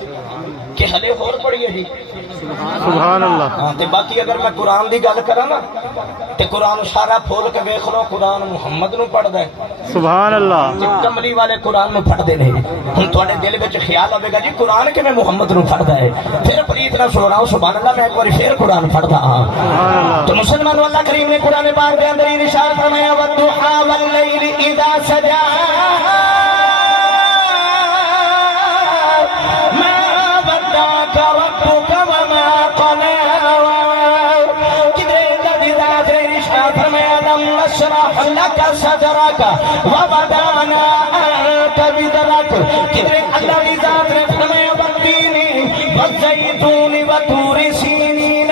کہ ہلے ہور پڑھیے جی سبحان اللہ ہاں تے باقی اگر میں قرآن دی گل کراں نا تے قرآن سارا کھول کے ویکھ لو قرآن محمد نو پڑھدا ہے سبحان اللہ جی کملی والے قرآن نو پڑھدے نے ہن تواڈے دل وچ خیال آوے گا جی قرآن کیویں محمد نو پڑھدا ہے پھر پلیت نہ سناؤ سبحان اللہ میں ایک بار پھر قرآن پڑھدا ہاں سبحان اللہ تو مسلمانوں اللہ کریم نے قرآن پاک کے اندر ارشاد فرمایا والضحى واللیل اذا سجا ما ودعك ربك وما قلى کدھر اللہ دی ذات نے ارشاد فرمایا لم نشرح لك صدرك ووضعنا عنك وزرك کدھر اللہ دی ذات نے فرمایا والتین والزیتون وطور سینین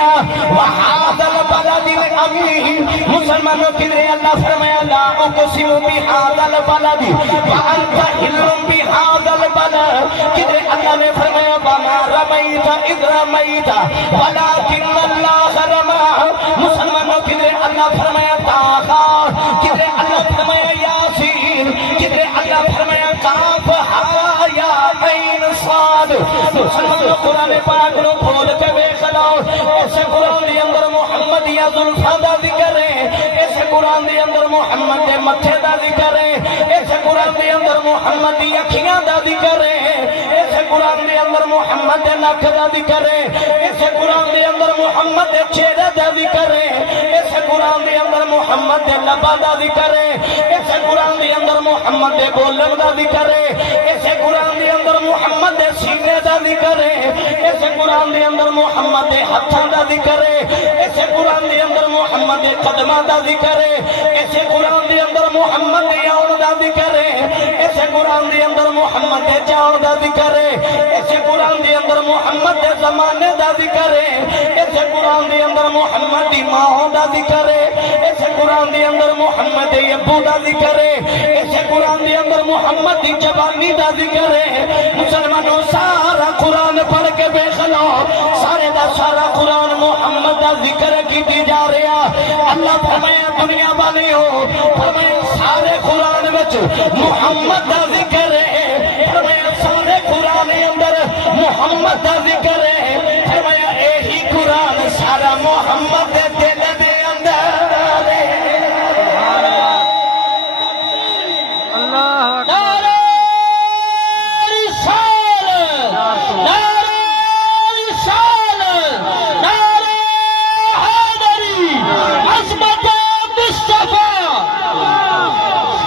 وهذا البلد الامین مسلمانوں کدھر اللہ فرمایا لا اقسم بهذا البلد وانت حل بهذا البلد کدھر اللہ نے فرمایا وما رمیت اذ رمیت ولكن اللہ رمى مسلمانوں کدھر اللہ فرمایا طٰہٰ کدھر اللہ فرمایا یاسین کدھر اللہ فرمایا کاف ہا یا عین صاد مسلمانوں قرآن پاک نو کھول کے دیکھ لو اس قرآن دے اندر محمد یا زلفاں دا ذکر ہے اس قرآن دے اندر محمد دے متھے دا ذکر ہے اس قرآن دے اندر محمد دی اکھیاں دا ذکر ہے اس قرآن دے اندر محمد دے نک دا ذکر ہے اس قرآن دے اندر محمد دے چہرے دا ذکر ہے اس قرآن دے اندر محمد دے لباں دا ذکر ہے اس قرآن دے اندر محمد دے بولن دا ذکر ہے اس قرآن دے اندر محمد دے سینے دا ذکر ہے اس قرآن دے اندر محمد دے ہتھاں دا ذکر ہے اس قرآن دے اندر محمد دے قدماں دا ذکر ہے اس قرآن دے اندر محمد دے آن دا ذکر ہے اس قرآن دے اندر محمد دے جان دا ذکر ہے اس قرآن دے اندر محمد دے زمانے دا ذکر ہے اس قرآن دے اندر محمد دی ماں دا ذکر ہے اس قرآن دے اندر محمد دے ابو دا ذکر ہے اس قرآن دے اندر محمد دی جوانی دا ذکر ہے مسلمانوں سارا قرآن پڑھ کے دیکھ لو سارے دا سارا قرآن محمد دا ذکر کی جا رہا اللہ فرمایا دنیا والے ہو فرمایا سارے قرآن وچ محمد دا ذکر ہے فرمایا سارے قرآن اندر محمد دا ذکر ہے فرمایا یہی قرآن سارا محمد دے دل دے اندر ہے اللہ نعرہ رسالت نعرہ رسالت نعرہ حیدری عظمت مصطفیٰ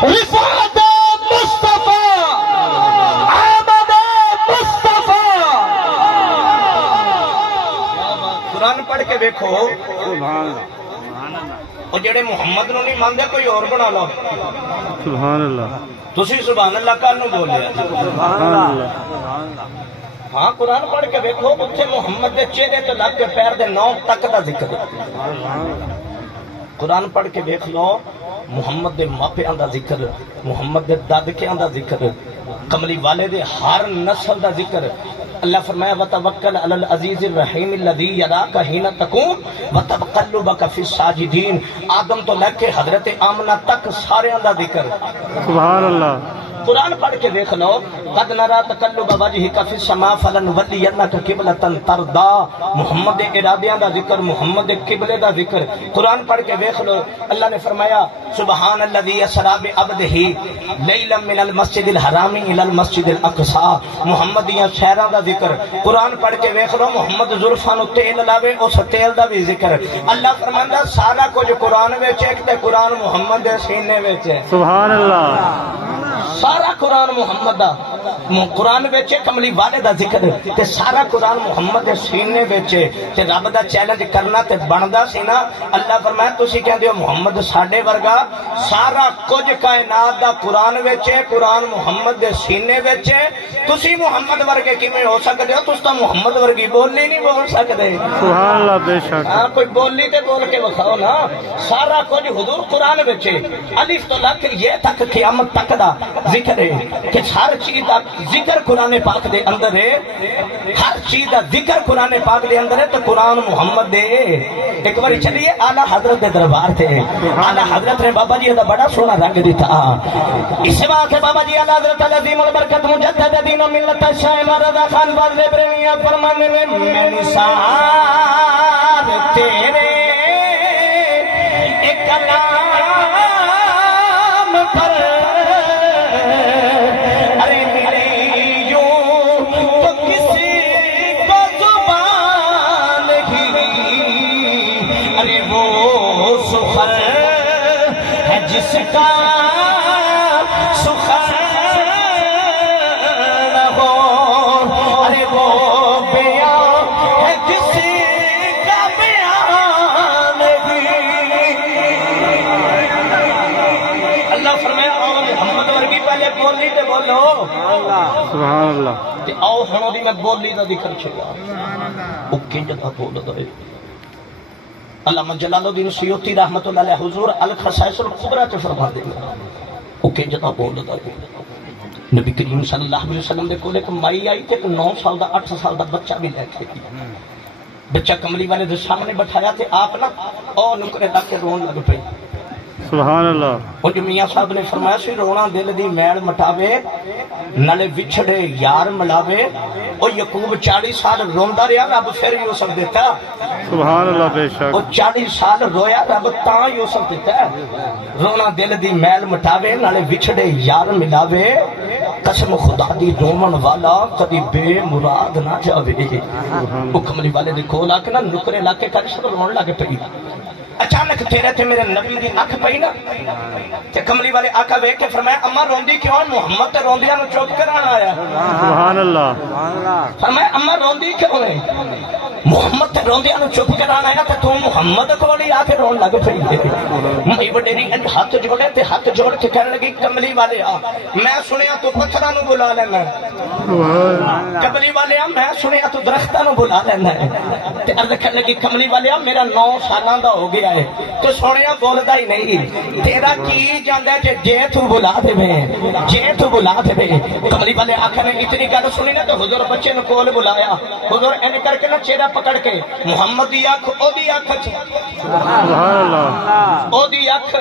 رفعت مصطفیٰ احمد مصطفیٰ قرآن پڑھ کے دیکھو سبحان اللہ اور جڑے محمد نو نہیں مانتے کوئی اور بنا لو سبحان اللہ تسی سبحان اللہ کل نو بولیا سبحان اللہ ہاں قرآن پڑھ کے دیکھو اتنے محمد دے چہرے تو لگ کے پیر دے نو تک دا ذکر ہے قرآن پڑھ کے دیکھ لو محمد دے ماپیاں دا ذکر محمد دے دادکیاں دا ذکر کملی والے دے ہر نسل دا ذکر اللہ فرمایا وتوکل علی العزیز الرحیم الذی یراک حین تقوم وتقلبک فی الساجدین آدم تو لے کے حضرت آمنہ تک سارے دا ذکر سبحان اللہ قرآن پڑھ کے دیکھ لو قد نرا تقلب وجهک فی السماء فلنولینک قبلۃ ترضا محمد ارادیاں دا ذکر محمد قبلے دا ذکر قرآن پڑھ کے دیکھ لو اللہ نے فرمایا سبحان الذی اسری بعبدہ لیلا من المسجد الحرام الی المسجد الاقصی محمد دیاں شہراں دا ذکر قرآن پڑھ کے دیکھ لو محمد زلفاں نو تیل لاوے اس تیل دا بھی ذکر اللہ فرماندا سارا کچھ قرآن وچ ہے تے قرآن محمد دے سینے وچ ہے سبحان اللہ سارا قرآن محمد دا قرآن ویچے کملی والے دا ذکر تے سارا قرآن محمد دے سینے ویچے تے رب دا چیلنج کرنا تے بندا سی نا اللہ فرمایا تسی کہندے ہو محمد ساڈے ورگا سارا کچھ کائنات دا قرآن ویچے قرآن محمد دے سینے ویچے تسی محمد ورگے کیویں ہو سکدے ہو تس تا محمد ورگی بولی نہیں بول سکدے سبحان اللہ بے شک ہاں کوئی بولی تے بول کے بخاؤ نا سارا کچھ حضور قرآن ویچے الف تو لے کے یہ تک قیامت تک دا ذکر ہے کہ ہر چیز دا ذکر قرآن پاک دے اندر ہے، ہر چیز دا ذکر قرآن پاک دے اندر ہے تو قرآن محمد دے۔ ایک بار چلیے اعلیٰ حضرت دے دربار تھے، اعلیٰ حضرت نے بابا جی دا بڑا سونا رنگ دیتا۔ اس بات ہے بابا جی اعلیٰ حضرت عظیم البرکت مجدد دین و ملت شاہ رضا خان فاضل ابراہیمیہ فرمانے میں نثار تیرے ایک کلام پر ارے ملی یوں تو کسی کو زبان ہی، ارے وہ سخن ہے جس کا سخن نہ ہو، ارے وہ بیان ہے جس کا بیان نہیں۔ اللہ فرمایا آؤ محمد ورگی پہلے بولی تے بولو، سبحان اللہ تے آؤ ہنو دی میں بولی دا ذکر چھڑیا او کنج دا بول دے۔ علامہ جلال الدین سیوطی رحمۃ اللہ علیہ حضور الخصائص الکبریٰ چ فرما دے او کنج دا بول دے۔ نبی کریم صلی اللہ علیہ وسلم دے کول ایک مائی آئی تے 9 سال دا 8 سال دا بچہ بھی لے کے بچہ کملی والے دے سامنے بٹھایا تے آپ نا او نکرے لا کے رون لگ پئی۔ سبحان اللہ وہ جو میاں صاحب نے فرمایا سی رونا دل دی میل مٹاوے نالے وچھڑے یار ملاوے۔ وہ یعقوب 40 سال روندا رہیا رب پھر یوسف دیتا۔ سبحان اللہ بے شک وہ 40 سال رویا رب تاں یوسف دیتا ہے۔ رونا دل دی میل مٹاوے نالے وچھڑے یار ملاوے، قسم خدا دی رومن والا کدی بے مراد نہ جاوے۔ وہ کملی والے دے کول آ کے نا نکرے لا کے کر سب رون لگ پئی۔ اچانک تیرے تے میرے نبی دی اکھ پئی نا تے کملی والے آقا ویکھ کے فرمایا اماں روندی کیوں؟ محمد تے روندیاں نو چپ کرانا آیا۔ سبحان اللہ فرمایا اماں روندی کیوں ہے؟ محمد تے روندیاں نو چپ کرانا آیا تے تو محمد کول ہی آ کے رون لگ پئی۔ مئی وڈیری ہاتھ جوڑے تے ہاتھ جوڑ کے کہنے لگی کملی والے آ میں سنیا تو پتھراں نو بلا لینا ہے۔ کملی والے آ میں سنیا تو درختاں نو بلا لینا ہے۔ تے عرض کرنے لگی کملی والے آ میرا 9 سالاں دا ہو گیا ہے تو سونیا بولدا ہی نہیں، تیرا کی جاندا ہے جے تو بلا دے جے تو بلا دے۔ کملی والے آخر نے اتنی گل سنی نا تو حضور بچے نو کول بلایا۔ حضور این کر کے نا چہرہ پکڑ کے محمد دی اکھ او دی اکھ سبحان اللہ او دی اکھ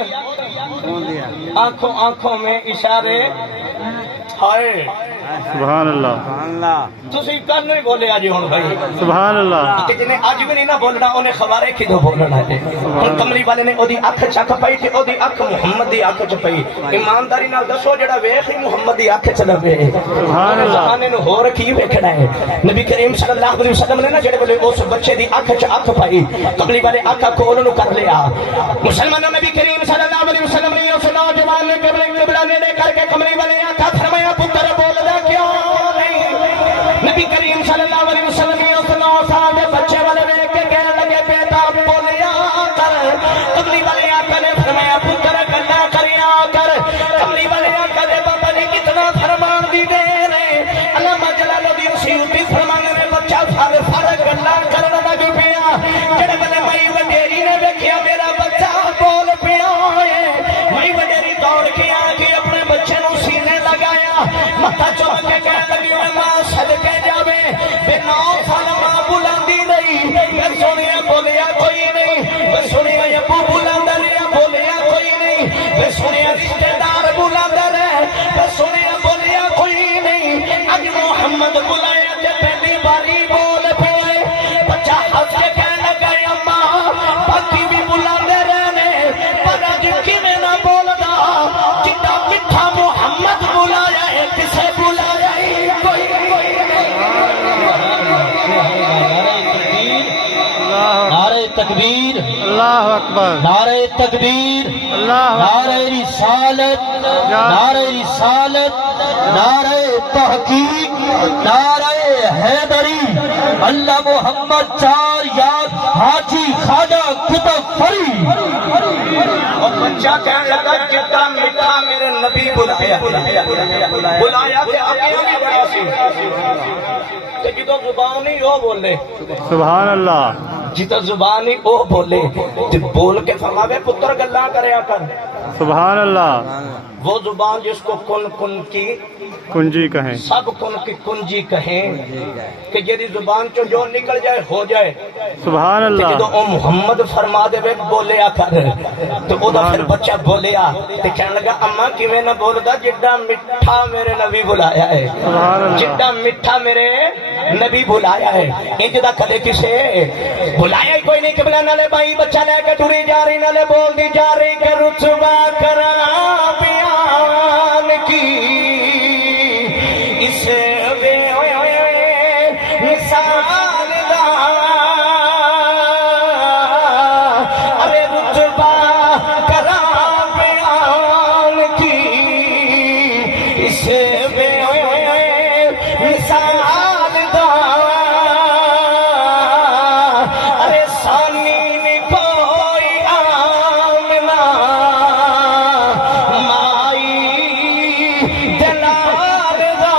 آنکھوں آنکھوں میں اشارے ہائے سبحان اللہ تسی کن نہیں بولے آج ہوں بھائی سبحان اللہ کہ جنہیں آج بھی نہیں نہ بولنا انہیں خوارے کی دو بولنا ہے۔ ان کملی والے نے او دی اکھ چک پئی کہ او دی اکھ محمد دی اکھ چ پئی۔ ایمانداری نال دسو جڑا ویکھ ہی محمد دی اکھ چ لوے سبحان اللہ زمانے نو ہور کی ویکھنا ہے۔ نبی کریم صلی اللہ علیہ وسلم نے نا جڑے بولے اس بچے دی اکھ چ اکھ پئی کملی والے اکھ کول نو کر لیا۔ مسلمانوں نبی کریم صلی اللہ علیہ وسلم نے اس نوجوان نے قبلہ نے کر کے کملی والے اکھ فرمایا پتر بولدا کیوں نہیں؟ نبی کریم صلی اللہ علیہ وسلم نے اس 9 سال کے بچے والے دیکھ کے کہنے لگے بیٹا بولیا کر۔ کملی والے آقا نے فرمایا پتر گلا کریا کر۔ کملی والے آقا نے بابا نے کتنا فرمان دی دیر ہے۔ علامہ جلال الدین سیوطی فرمانے نے بچہ فر گلا کرنا لگ پیا۔ جڑے بنے مئی وڈیری نے دیکھیا میرا بچہ بول پیا ہے، مئی وڈیری دوڑ کے آ کے اپنے بچے نو سینے لگایا، متھا چوم کے کہنے لگی ماں صدقے جاوے بے 9 سال ماں بلاندی نہیں، میں سنیا بولیا کوئی نہیں، میں سنیا ابو بلاندا رہیا بولیا کوئی نہیں، میں سنیا رشتے دار بلاندا رہے میں سنیا بولیا کوئی نہیں۔ اج محمد بلایا تے پہلی باری بول پئے۔ بچہ ہنس کے کہنے لگا اماں باقی بھی بلاندے رہنے پر اج کیویں نہ بولدا جتنا میٹھا محمد بلایا ہے کسے بلایا ہی کوئی نعرہ تکبیر، اللہ اکبر نعرہ تکبیر، اللہ نعرہ رسالت، نعرہ رسالت، نعرہ تحقیق، نعرہ حیدری، اللہ محمد 4 یاد حاجی خواجہ کتب فری۔ اور بچہ کہنے لگا جتنا میٹھا میرے نبی بلایا بلایا کہ آگے بھی بڑا سی کہ جدو زبان ہی وہ بولے سبحان اللہ جدو زبان ہی وہ بولے تو بول کے فرماوے پتر گلاں کریا کر۔ سبحان اللہ وہ زبان جس کو کن کن کی کنجی کہیں سب کن کی کنجی کہیں کہ جیری زبان چو جو نکل جائے ہو جائے سبحان کہ اللہ جدو او محمد فرما دے وے بولیا کر تو او دا پھر بچہ بولیا تے کہنے لگا اماں کیویں نہ بولدا جڈا میٹھا میرے نبی بلایا ہے سبحان اللہ جڈا میٹھا میرے نبی بلایا ہے انج دا کدے کسے بلایا ہی کوئی نہیں قبلہ نالے بھائی بچہ لے کے ٹری جا رہی نالے بول دی جا رہی کہ رتبہ کراں بیان کی اسے بے مثال دا ارے رتبہ کراں بیان کی اسے بے مثال دا ارے ثانی نہیں کوئی آمنہ مائی جلال دا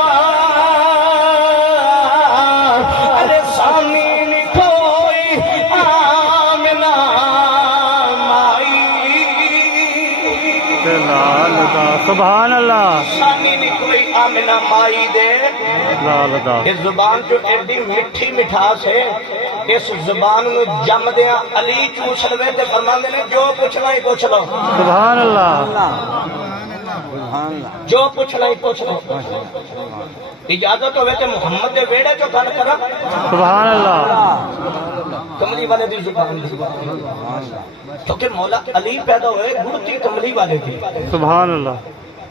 ارے ثانی نہیں کوئی آمنہ مائی لال دا سبحان اللہ ثانی نہیں کوئی آمنہ مائی دے لال دا اس زبان جو ایڈی مٹھی مٹھاس ہے اس زبان میں جم دیا علی چوس لوے تے فرماندے نے جو پوچھنا ہی پوچھ لو سبحان اللہ جو پوچھنا ہی پوچھ لو اجازت ہوئے تے محمد دے ویڑے جو گل کرا سبحان اللہ کملی والے دی زبان دی کیونکہ مولا علی پیدا ہوئے گڑتی کملی والے دی سبحان اللہ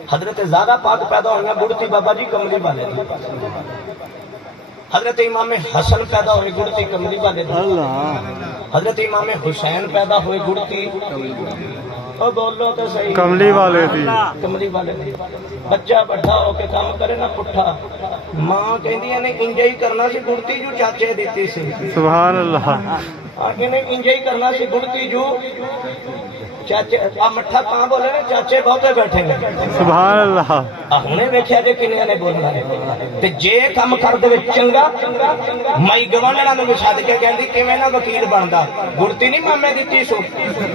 حضرت زہرا پاک پیدا ہوئے گڑتی بابا جی کملی والے دی حضرت امام حسن پیدا ہوئے گڑتی کملی والے دی حضرت امام حسین پیدا ہوئے گڑتی او بولو تو صحیح کملی والے دی کملی والے دی بچہ بڑھا ہو کے کام کرے نا پٹھا ماں کہندی نے انجائی کرنا سی گڑتی جو چاچے دیتی سی سبحان اللہ انہیں انجائی کرنا سی گڑتی جو چاچے مٹھا کہاں بولے نا چاچے بہتے بیٹھے ہیں سبحان اللہ ہنے ویکھیا جے کنیا نے بولنا ہے تے جے کم کر دے چنگا مائی گوانڈا نوں سد کے کہندی کیویں نہ وکیل بندا گڑتی نہیں مامے دتی سو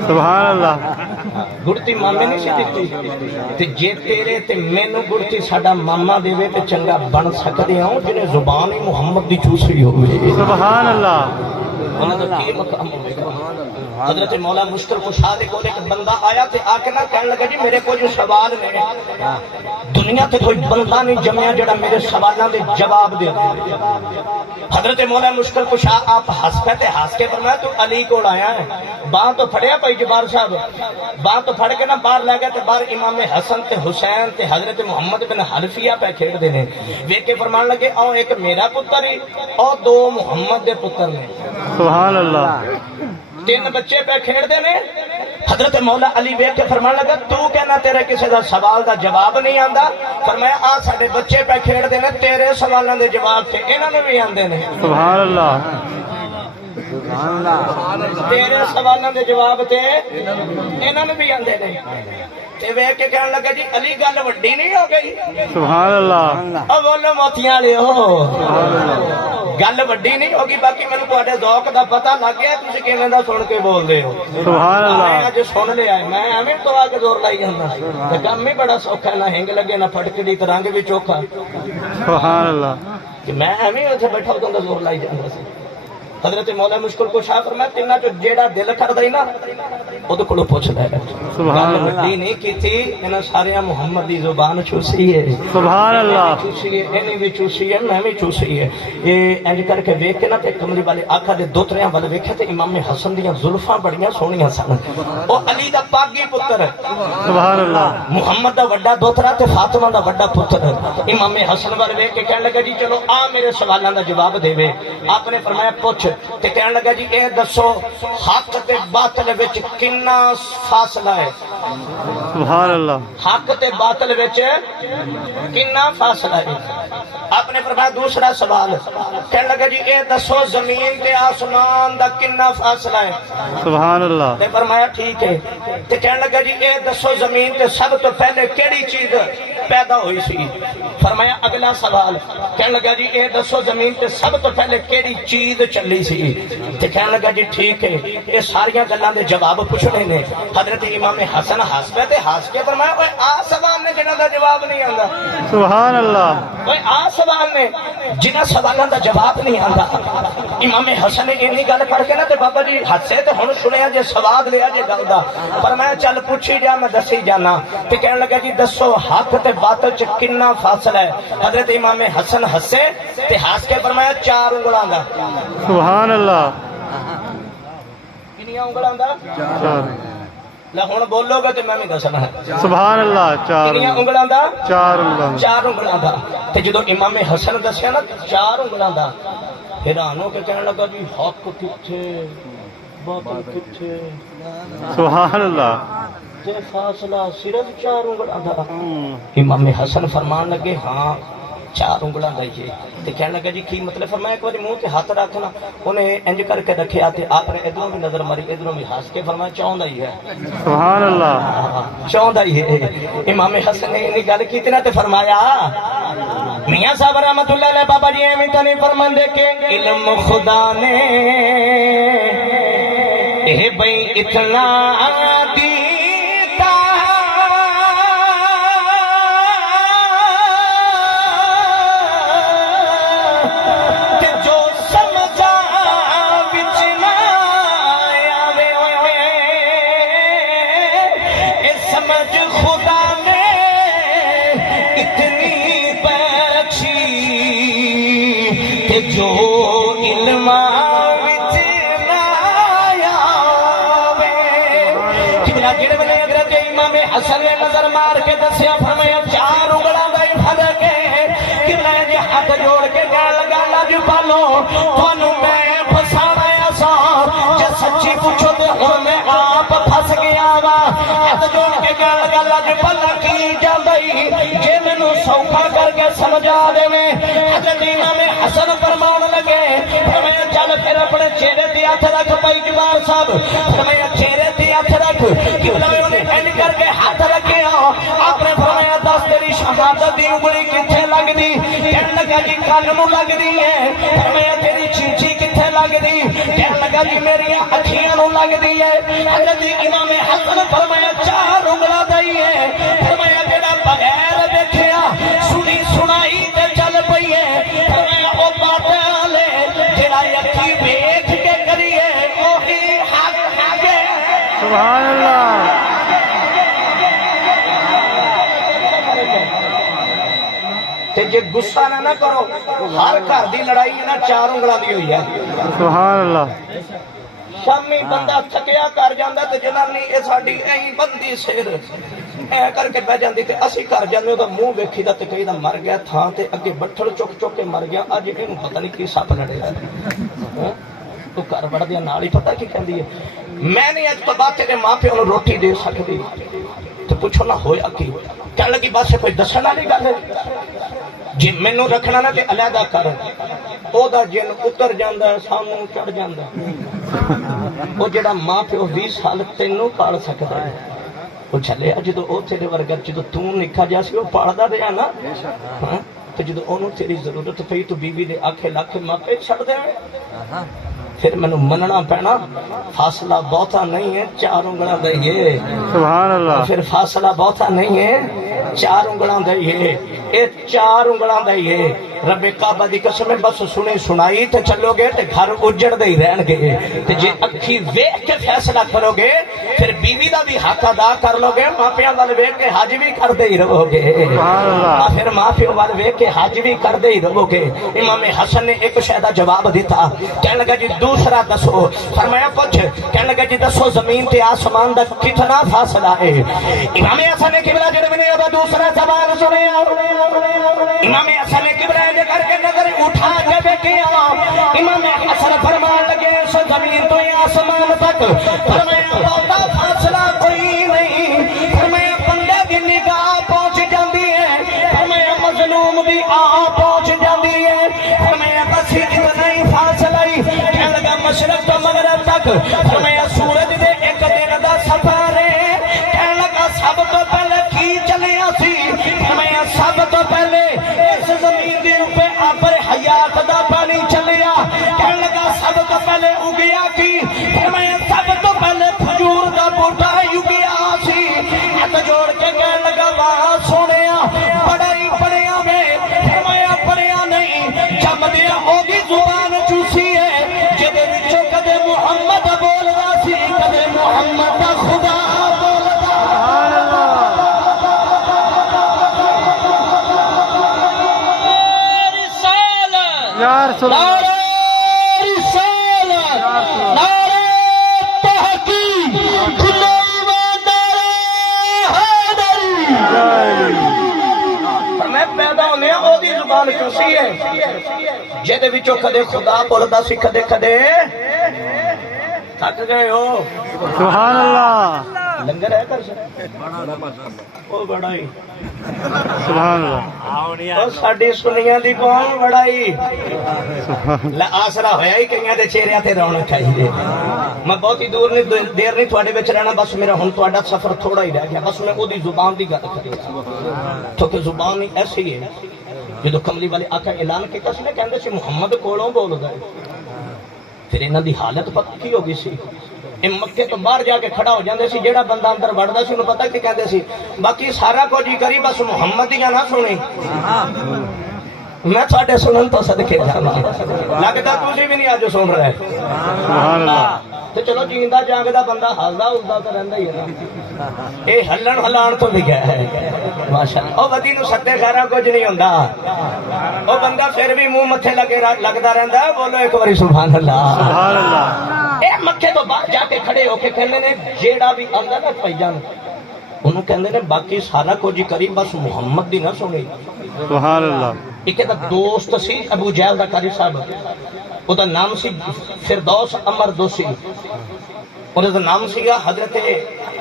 سبحان اللہ گڑتی مامے نہیں سی دتی تے جے تیرے تے مینوں گڑتی ساڈا ماما دیوے تے چنگا بن سکدے ہوں جنے زبان ہی محمد دی چوسری ہوئے سبحان اللہ انہاں دا کی مقام ہوئے گا حضرت مولا مشکل کشا دے کول ایک بندہ آیا تے آ کے نہ کہنے لگا جی میرے کو جو سوال نے دنیا تے کوئی بندہ نہیں جمیا جڑا میرے سوالاں دے جواب دے حضرت مولا مشکل کشا آپ ہنس پے تے ہنس کے فرمایا تو علی کول آیا ہے باں تو پھڑیا بھائی جبار صاحب باں تو پھڑ کے نہ باہر لے گیا تے باہر امام حسن تے حسین تے حضرت محمد بن حنفیہ پہ کھیڑ دے نے ویکھ کے فرمان لگے او ایک میرا پتر ہے او دو محمد دے پتر نے سبحان اللہ تین بچے پہ کھیڑ دے نے حضرت مولا علی ویکھ کے فرمان لگا تو کہنا تیرے کسی دا سوال دا جواب نہیں آندا فرمایا آ ساڈے بچے پہ کھیڑ دے نے تیرے سوالاں دے جواب تے انہاں نے بھی آندے نے سبحان اللہ تیرے سوالاں دے جواب تے انہاں نے بھی آندے نے تے ویکھ کے کہن لگا جی علی گل وڈی نہیں ہو گئی سبحان اللہ او بولو موتیاں والےو گل وڈی نہیں ہوگی باقی مینوں تواڈے ذوق دا پتہ لگ گیا تسی کیویں دا سن کے بول دے ہو سبحان میں اللہ اج سن لیا میں ایویں تو آ کے زور لائی جاندا تے کم ہی بڑا سوکھا نہ ہنگ لگے نہ پھٹکڑی تے رنگ بھی چوکھا سبحان اللہ کہ میں ایویں اوتھے بیٹھا ہوتا زور لائی جاندا سی حضرت مولا مشکل کو شاہ فرمایا تینا جو جیڑا دل کردا ہی نا او دے کولوں پوچھدا ہے سبحان اللہ وڈی نہیں کیتی انہاں سارے محمد دی زبان چوسی ہے سبحان اللہ چوسی ہے انہی بھی چوسی ہے میں بھی چوسی ہے یہ انج کر کے ویکھ کے نا تے کملی والے آقا دے دوتریاں ول ویکھے تے امام حسن دیاں زلفاں بڑیاں سونیاں سن او علی دا پاگی پتر ہے سبحان اللہ محمد دا وڈا دوترا تے فاطمہ دا وڈا پتر ہے امام حسن ول ویکھ کے کہن لگا جی چلو آ میرے سوالاں دا جواب دے آپ نے فرمایا پوچھ تے کہن لگا جی اے دسو حق تے باطل وچ کنا فاصلہ ہے سبحان اللہ حق تے باطل وچ کنا فاصلہ ہے آپ نے فرمایا دوسرا سوال کہن لگا جی اے دسو زمین تے آسمان دا کنا فاصلہ ہے سبحان اللہ تے فرمایا ٹھیک ہے تے کہن لگا جی اے دسو زمین تے سب تو پہلے کیڑی چیز پیدا ہوئی سی فرمایا اگلا سوال کہنے لگا جی اے دسو زمین تے سب تو پہلے کیڑی چیز چلی سی تے کہنے لگا جی ٹھیک ہے یہ ساریاں گلاں دے جواب پوچھنے نے حضرت امام حسن ہس پے تے ہس کے فرمایا اوے آ سوال نے جنہاں دا جواب نہیں آندا سبحان اللہ اوے آ سوال نے جنہاں سوالاں دا جواب نہیں آندا امام حسن نے اینی گل کر کے نا تے بابا جی ہسے تے ہن سنیا جے سواد لیا جے گل دا پر میں چل پوچھی جا میں دسی جانا تے کہنے لگا جی دسو حق تے باطل چ کنا فاصلہ ہے حضرت امام حسن ہسے تے ہس کے فرمایا 4 انگلاں دا سبحان اللہ کنیاں انگلاں دا چار لے ہن بولو گے تے میں بھی دسنا ہے سبحان اللہ چار کنیاں انگلاں دا چار انگلاں 4 انگلاں دا تے جدوں امام حسن دسیا نا 4 انگلاں دا حیران ہو کے کہنے لگا جی حق کتھے باطل کتھے سبحان اللہ تے فاصلہ صرف 4 انگلاں دا امام حسن فرمان لگے ہاں 4 انگلاں دا ہی تے کہنے لگا جی کی مطلب فرمایا ایک بار منہ تے ہاتھ رکھنا انہیں انج کر کے رکھیا تے آپ نے ادھروں بھی نظر ماری ادھروں بھی ہنس کے فرمایا چاہندا ہی ہے سبحان اللہ چاہندا ہی ہے امام حسن نے انہی گل کیتی نا تے فرمایا میاں صاحب رحمت اللہ علیہ بابا جی ایویں تے نہیں فرماندے کہ علم خدا نے اے بھئی اتنا دیتا کہ جو سمجھا وچ نہ آوے اے سمجھ خدا نے اتنی بخشی کہ جو علم حسن نے نظر مار کے دسیا فرمایا 4 انگلاں دا ہی فرق ہے کہ میں جی ہاتھ جوڑ کے کہن لگا لج پالو تھانوں میں پھسانا سا جے سچی پوچھو تے ہن میں آپ پھس گیا وا ہاتھ جوڑ کے کہن لگا لج پالا کی جاندی جے مینوں سوکھا کر کے سمجھا دے حضرت امام حسن فرمان لگے فرمایا چل پھر اپنے چہرے تے ہاتھ رکھ پائی جبار صاحب فرمایا چہرے تے ہاتھ رکھ کہ انہیں کر کے ہاتھ رکھے آپ نے فرمایا دس تیری شہادت دی انگلی کتھے لگ دی کہنے لگا جی کان نوں لگ دی ہے فرمایا تیری چیچی کتھے لگ دی کہنے لگا جی میری اکھیاں نوں لگ دی ہے حضرت امام حسن فرمایا 4 انگلاں دا ہی ہے فرمایا جڑا بغیر دیکھیا سنی سنائی تے چل پئی ہے فرمایا او باطل جڑا اکھی ویکھ کے کریے اوہی حق ہے سبحان اللہ جے غصہ نہ کرو ہر گھر دی لڑائی نا 4 انگلاں دی ہوئی ہے سبحان اللہ شامی بندہ تھکیا کر جاندا تے جنانی اے ساڈی ایਂ بندی سر اے کر کے بہ جاندی تے اسی کر جاندے او منہ ویکھی دا تے کئی دا مر گیا تھاں تے اگے بٹھڑ چک چک کے مر گیا اج اینوں پتہ نہیں کی سپ لڑیا تو گھر وڑدیاں نال ہی پتہ کی کہندی ہے میں نہیں اج تو بعد تیرے ماں پیو نوں روٹی دے سکدی تے پوچھو نہ ہویا کی کہن لگی بس کوئی دسن والی گل ہے جی مینوں رکھنا نا تے علیحدہ کر او دا جن اتر جاندا ہے ساموں چڑھ جاندا ہے او جڑا ماں پیو 20 سال تینوں پال سکدا ہے او چلے جدوں او تیرے ورگا جدوں تو نکھا جا سی او پالدا رہیا نا ہاں تے جدوں اونوں تیری ضرورت پئی تو بیوی دے آکھے لکھ ماپے چھڑ دے پھر مینوں مننا پینا فاصلہ بہتا نہیں ہے 4 انگلاں دا ہی ہے سبحان اللہ پھر فاصلہ بہتا نہیں ہے 4 انگلاں دا ہی ہے اے 4 انگلاں دا ہی ہے رب کعبہ دی قسم بس سنی سنائی تے چلو گے تے گھر اجڑ دے ہی رہن گے تے جے اکھی ویکھ کے فیصلہ کرو گے پھر بیوی دا بھی حق ادا کر لو گے ماں پیو وال ویکھ کے حج بھی کر دے ہی رہو گے پھر ماں پیو وال ویکھ کے حج بھی کر دے ہی رہو گے امام حسن نے ایک شے دا جواب دیتا کہنے لگا جی دوسرا دسو فرمایا پوچھ کہنے لگا جی دسو زمین تے آسمان دا کتنا فاصلہ ہے امام حسن نے قبلہ جڑے میں نے دوسرا سوال سنیا امام حسن نے قبلہ کر کے نظر اٹھا کے دیکھیا امام حسن فرمان لگے سو زمین تو آسمان تک فرمایا بہتا فاصلہ کوئی نہیں فرمایا بندے کی نگاہ پہنچ جاندی ہے فرمایا مظلوم بھی پہنچ جاندی ہے فرمایا بس اتنا ہی فاصلہ ہی کہنے لگا مشرق تو مغرب تک فرمایا سورج دے ایک دن دا سفر ہے کہنے لگا سب تو پہلے کی چلیا سی فرمایا پر حیات دا پانی چلیا کہنے لگا سب تو پہلے اگیا کی فرمایا سب تو پہلے کھجور دا بوٹا اگیا سی ہاتھ جوڑ کے کہنے لگا واہ سونیا بڑا ہی پڑھیا میں فرمایا پڑھیا نہیں جمدیا ہوگی زبان چوسی ہے جدے وچوں کدے محمد بولدا سی کدے محمد دا خدا بولدا سبحان اللہ یا رسول اللہ نعرہ رسالت نعرہ تحقیق کھلے ایمان نعرہ حیدری پر میں پیدا ہونے او دی زبان چوسی ہے جدے وچوں کدے خدا بولدا سی کدے کدے تھک گئے ہو سبحان اللہ لنگر ہے کر سکتے او بڑا ہی سبحان اللہ او ساڈی سنیاں دی قوم بڑا ہی آسرا ہویا ہی کئیاں دے چہریاں تے رونق آئی ہے میں بہت ہی دور نہیں دیر نہیں تواڈے وچ رہنا بس میرا ہن تواڈا سفر تھوڑا ہی رہ گیا بس میں او دی زبان دی گل کراں تو کہ زبان ہی ایسی ہے جدو کملی والے آقا اعلان کیتا سی نا کہندے سی محمد کولوں بولدا ہے پھر انہاں دی حالت پتہ کی ہو گئی سی مکے تو باہر جا کے کھڑا ہو جاندے سی جیڑا بندہ اندر وڑدا سی انہوں پتہ کی کہندے سی باقی سارا کچھ ہی کری بس محمد ہی نہ سنی میں تھوڑے سنن تو صدقے جانا لگتا تسی بھی نہیں آج سن رہے سبحان اللہ تو چلو جیندا جاگدا بندہ ہلدا اُلدا تو رہندا ہی ہے اے ہلن ہلان تو بھی گیا ہے ماشاءاللہ او ودی نو ستے خیرا کچھ نہیں ہوندا او بندہ پھر بھی منہ متھے لگدا رہندا ہے بولو ایک باری سبحان اللہ سبحان اللہ اے مکے تو باہر جا کے کھڑے ہو کے کہندے نے جیڑا بھی آندا نا بھائی جان انہوں کہندے نے باقی سارا کچھ ہی کری بس محمد دی نہ سنی سبحان اللہ ایک دا دوست سی ابو جہل دا قاری صاحب او دا نام سی فردوس امر دوسی اور دا نام سی حضرت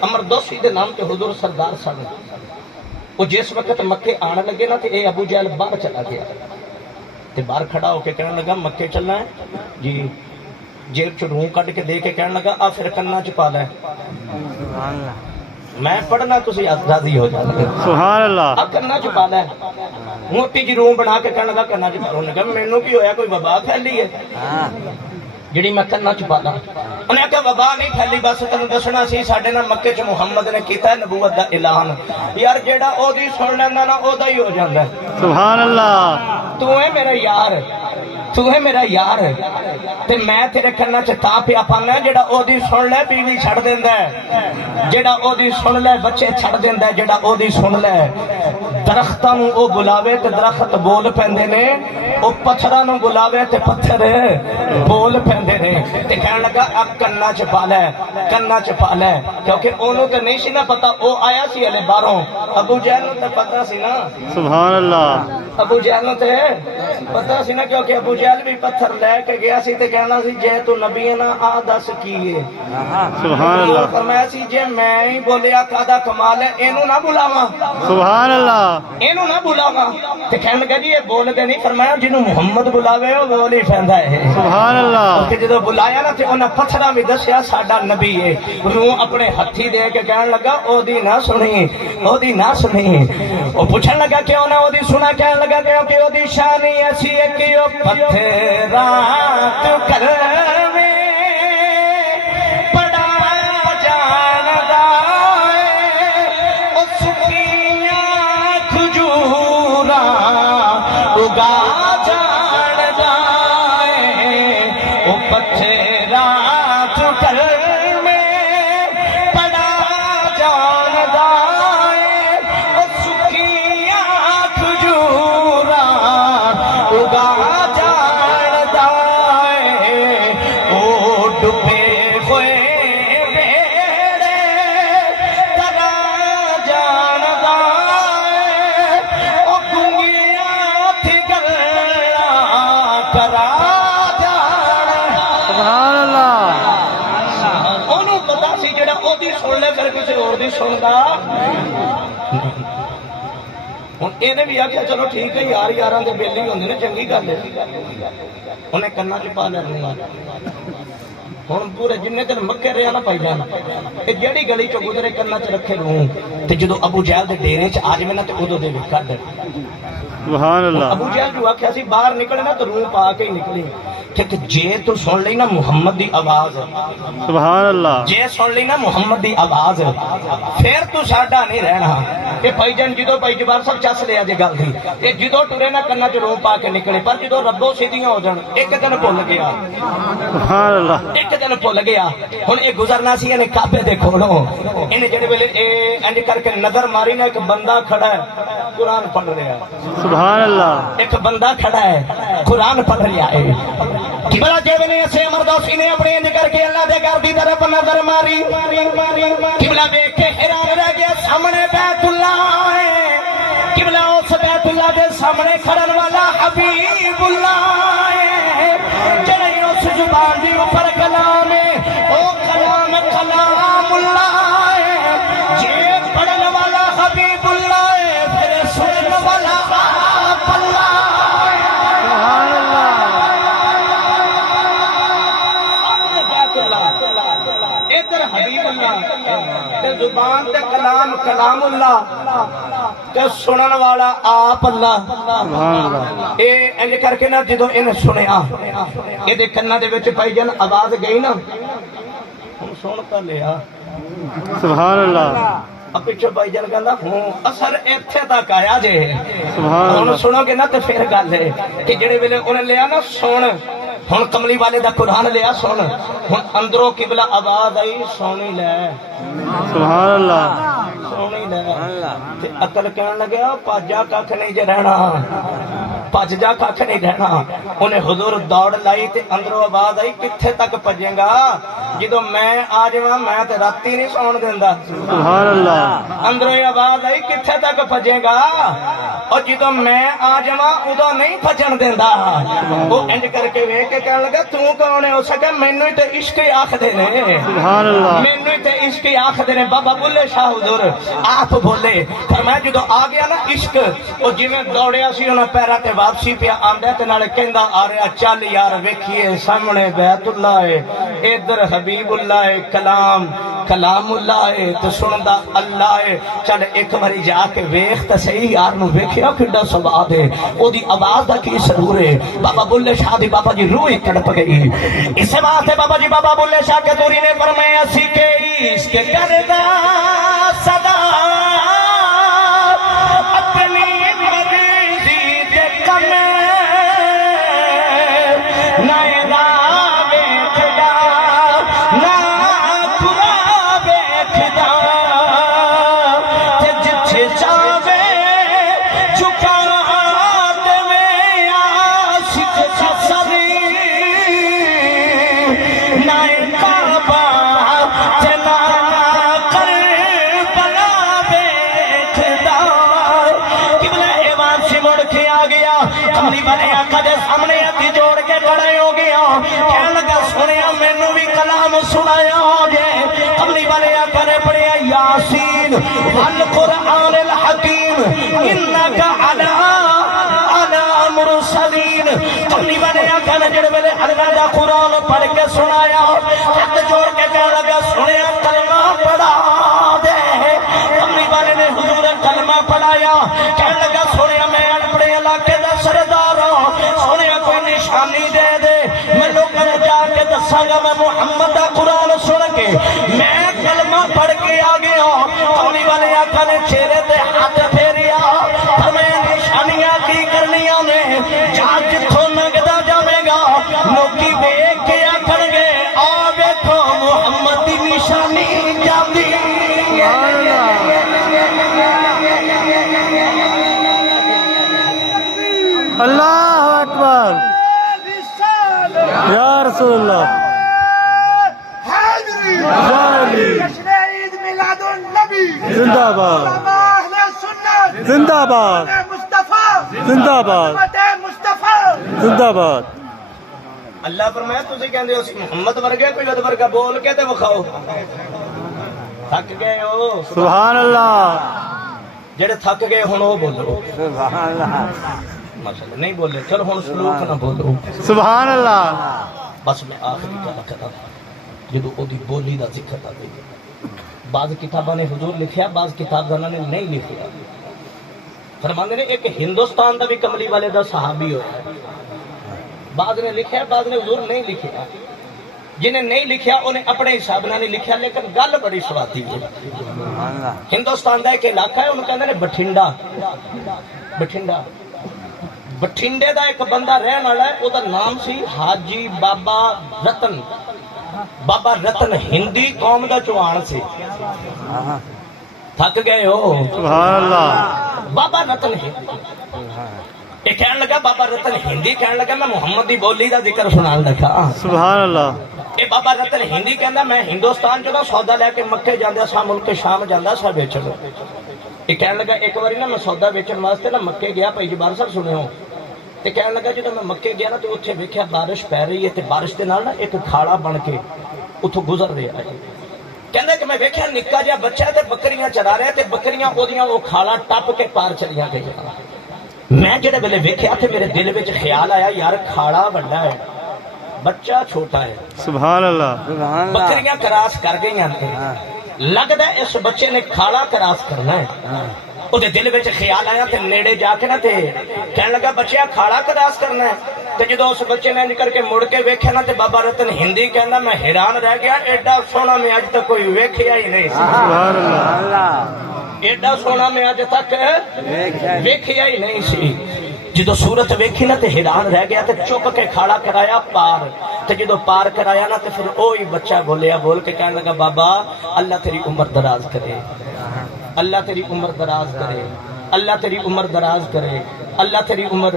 امر دوسی دے نام تے حضور سردار صاحب وہ جس وقت مکے آنے لگے نا تے اے ابو جہل باہر چلا گیا تے باہر کھڑا ہو کے کہنے لگا مکے چلنا ہے جی جیب چ روح کٹ کے دے کے کہنے لگا آ پھر کنا چ پا لے میں پڑھنا تسی راضی ہو جاتے سبحان اللہ آ کنا چ پا لے موٹی جی روح بنا کے کہنے لگا کنا چ پا لے کہا مینوں کی ہویا کوئی وبا پھیلی ہے جڑی میں کنا چ پا لاں انہیں کہا وبا نہیں پھیلی بس تینوں دسنا سی ساڈے نال مکے چ محمد نے کیتا ہے نبوت دا اعلان یار جیڑا او دی سن لیندا نا او دا ہی ہو جاندا ہے سبحان اللہ تو ہے میرا یار تو ہے میرا یار تے میں تیرے کنا چ تا پیا پانا جیڑا او دی سن لے بیوی چھڑ دیندا ہے جیڑا او دی سن لے بچے چھڑ دیندا ہے جیڑا او دی سن لے درختاں نو او بلاوے تے درخت بول پیندے نے او پتھراں نو بلاوے تے پتھر بول پیندے نے تے کہن لگا اب کنا چ پا لے کنا چ پا لے کیونکہ اونوں تے نہیں سی نا پتہ او آیا سی ہلے باہروں ابو جہل نو تے پتہ سی نا سبحان اللہ ابو جہل نو تے پتہ سی نا کیونکہ ابو جہل بھی پتھر لے کے گیا سی تے کہنا سی جے تو نبی ہے نا آ دس کی ہے سبحان اللہ فرمایا سی جے میں ہی بولیا کادا کمال ہے اینو نہ بلاواں سبحان اللہ اینو نہ بلاواں تے کہن لگا جی یہ بول دے نہیں فرمایا جنوں محمد بلاوے او بول ہی پیندا ہے سبحان اللہ کہ جدوں بلایا نا تے انہاں پتھراں بھی دسیا ساڈا نبی ہے روح اپنے ہتھی دے کے کہن لگا او دی نہ سنی او دی نہ سنی او پوچھن لگا کیوں نہ او دی سنا کہن لگا کہ او دی شان ایسی ہے کہ او پتھراں تو کروے بڑا جاندا ہے او سکیاں کھجوراں اگا جاندا ہے او پتھراں تو کروے بڑا جاندا ہے او سکیاں کھجوراں اگا جاندا ہے او ڈبے ہوئے بیڑے ترا جاندا ہے او گنگیاں تھی گلاں کرا جاندا سبحان اللہ انہوں پتا سی جڑا او دی سن لے پھر کسی اور دی سندا ہوں یہ بھی آخیا چلو ٹھیک ہے یار یاراں دے بیلی ہوندے نے چنگی گل ہے انہیں کنا چ پا لینا ہوں پورے جن دن مکے رہا نا پائی جانا کہ جیڑی گلی چ گزرے کنا چ رکھے روح تے جدو ابو جہل دے ڈیرے چ آ جائے نا تے ادو دے کڈ سبحان اللہ ابو جہل جو آخیا سی باہر نکلے نا تو روح پا کے ہی نکلی کہ جے تو سن لی نا محمد دی آواز سبحان اللہ جے سن لی نا محمد دی آواز پھر تو ساڈا نہیں رہنا کہ بھائی جان جدو بھائی جبار صاحب چس لیا جی گل دی یہ جدو ٹرے نا کنا چ روح پا کے نکلے پر جدو ربو سیدھیاں ہو جان ایک دن بھول گیا سبحان اللہ ایک دن بھول گیا ہن یہ گزرنا سی انہیں کعبے دے کھولو انہیں جڑے ویلے انج کر کے نظر ماری نا ایک بندہ کھڑا ہے قرآن پڑھ رہا ہے سبحان اللہ ایک بندہ کھڑا ہے قرآن پڑھ رہا ہے کہ بلا جے نے اسے مردوسی نے اپنے انج کر کے اللہ دے گھر دی طرف نظر ماری قبلہ دیکھ کے حیران رہ گیا سامنے بیت اللہ ہے قبلہ اس بیت اللہ دے سامنے کھڑن والا حبیب اللہ ہے جڑے اس زبان دی اوپر کلام ہے او کلام کلام اللہ ہے جے پڑھن والا حبیب اللہ ہے پھر سنن والا آپ اللہ سبحان اللہ ادھر حبیب اللہ تے زبان تے کلام کلام اللہ تے سنن والا آپ اللہ سبحان اللہ اے انج کر کے نا جدو ان سنیا اے دے کنا دے وچ پائی جان آواز گئی نا ہن سن تا لیا سبحان اللہ اب پیچھے بھائی جان کہندا ہوں اثر ایتھے تک آیا جے سبحان ہن اللہ سنو گے نا تے پھر گل ہے کہ جڑے ویلے انہیں لیا نا سن ہن کملی والے دا قرآن لیا سن ہن اندروں قبلہ آواز آئی سونی لے سبحان اللہ سونی لے تے عقل کہن لگیا پاجا ککھ نہیں جے رہنا پج جا ککھ نہیں رہنا انہیں حضور دوڑ لائی تے اندروں آواز آئی کتھے تک پجیں گا جدو میں آ جاواں میں تے راتی نہیں سون دیندا سبحان اللہ اندروں آواز آئی کتھے تک پجے گا اور جدو میں آ جاواں ادو نہیں پجن دیندا وہ انج کر کے ویکھ کے کہن لگا تو کون ہے اس کہ مینوں تے عشق آکھدے نے سبحان اللہ مینوں تے عشق آکھدے نے بابا بلے شاہ حضور آپ بولے فرمایا جدو آ گیا نا عشق او جویں دوڑیا سی انہاں پیراں تے واپسی پیا آندا تے نال کہندا آ رہا چل یار ویکھیے سامنے بیت اللہ ہے ادھر حبیب اللہ ہے کلام کلام اللہ ہے تو سندا اللہ ہے چل ایک باری جا کے ویکھ تے صحیح یار نو ویکھیا کڈا سواد ہے او دی آواز دا کی سرور ہے بابا بلے شاہ دی بابا جی روح تڑپ گئی اس واسطے بابا جی بابا بلے شاہ کے دوری نے فرمایا سی کہ عشق کردا صدا اپنی مرضی دے کم نہ کملی والے آقا دے سامنے ہاتھ جوڑ کے کھڑے ہو گیا کہنے لگا سنیا مینوں بھی کلام سنایا جے کملی والے آقا نے پڑھیا یاسین والقرآن الحکیم انک علی مرسلین کملی والے آقا نے جڑے ویلے اللہ دا قرآن پڑھ کے سنایا ہاتھ جوڑ کے کہنے لگا سنیا کلمہ پڑھا دے کملی والے نے حضور کلمہ پڑھایا کہنے لگا سنیا میں اپنے علاقے دا سردار سنیا کوئی نشانی دے دے میں لوگوں نے جا کے دساں گا میں محمد دا قرآن سن کے میں کلمہ پڑھ کے آ گیا کملی والے آقا نے چہرے تے ہاتھ پھیریا ہمیں نشانیاں کی کرنیاں نے جا جتھوں لنگدا جاوے گا لوکی ویکھ کے آکھن گے آ ویکھو محمد دی نشانی جاندی اللہ اکبر یا رسول اللہ عید میلاد النبی زندہ باد زندہ باد مصطفیٰ زندہ باد مصطفیٰ زندہ باد اللہ فرمایا تسی کہندے ہو محمد ورگے کوئی ود ورگا بول کے تے وکھاؤ تھک گئے ہو سبحان اللہ جڑے تھک گئے ہن او بولو سبحان اللہ مسئلہ نہیں بولے چل ہن سلوک نہ بولو سبحان اللہ بس میں آخری گل کرا جدو او دی بولی دا ذکر آ گئی بعض کتاباں نے حضور لکھیا بعض کتاباں نے نہیں لکھیا فرماندے نے ایک ہندوستان دا بھی کملی والے دا صحابی ہویا، بعض نے لکھیا بعض نے حضور نہیں لکھیا، جنہیں نہیں لکھیا انہیں اپنے حساب نہ نہیں لکھیا، لیکن گل بڑی سواتی ہے۔ ہندوستان دا ایک علاقہ ہے انہوں کہندے نے بٹھنڈا، بٹھنڈا بٹھنڈے دا ایک بندہ رہن والا ہے، او دا نام سی حاجی بابا رتن، بابا رتن ہندی قوم دا چوہان سے، تھک گئے ہو سبحان اللہ بابا رتن ہندی، یہ کہنے لگا بابا رتن ہندی کہنے لگا میں محمد دی بولی دا ذکر سنان لگا، سبحان اللہ یہ بابا رتن ہندی کہندا میں ہندوستان جدوں سودا لے کے مکے جاندا سا، ملک شام جاندا سا بیچن، یہ کہنے لگا ایک باری نا میں سودا بیچن واسطے نا مکے گیا، بھائی جبار صاحب سنے ہو، تے کہنے لگا جدوں میں مکے گیا نا تو اتنے ویکھیا بارش پی رہی ہے تے بارش دے نال نا ایک کھاڑا بن کے اتھوں گزر رہا ہے، کہندا کہ میں ویکھیا نکا جہا بچہ تے بکریاں چرا رہا تے بکریاں اودیاں وہ کھاڑا ٹپ کے پار چلیاں گئیاں، میں جڑے ویلے ویکھیا تے میرے دل وچ خیال آیا یار کھاڑا بڑا ہے بچہ چھوٹا ہے، سبحان اللہ سبحان اللہ بکریاں کراس کر گئی ہیں، لگتا ہے اس بچے نے کھاڑا کراس کرنا ہے، وہ دل وچ خیال آیا تے نیڑے جا کے نا تے کہنے لگا بچیا کھاڑا کراس کرنا ہے، تے جدو اس بچے نے کر کے مڑ کے ویکھیا نا تے بابا رتن ہندی کہندا میں حیران رہ گیا ایڈا سونا میں اج تک کوئی ویکھیا ہی نہیں سی، سبحان اللہ اللہ ایڈا سونا میں اج تک ویکھیا ہی نہیں سی، جدو صورت ویکھی نا تے حیران رہ گیا تے چک کے کھاڑا کرایا پار، تے جدو پار کرایا نا تے پھر اوہی بچہ بولیا بول کے کہنے لگا بابا اللہ تیری عمر دراز کرے، اللہ تیری عمر دراز کرے، اللہ تیری عمر دراز کرے، اللہ تیری عمر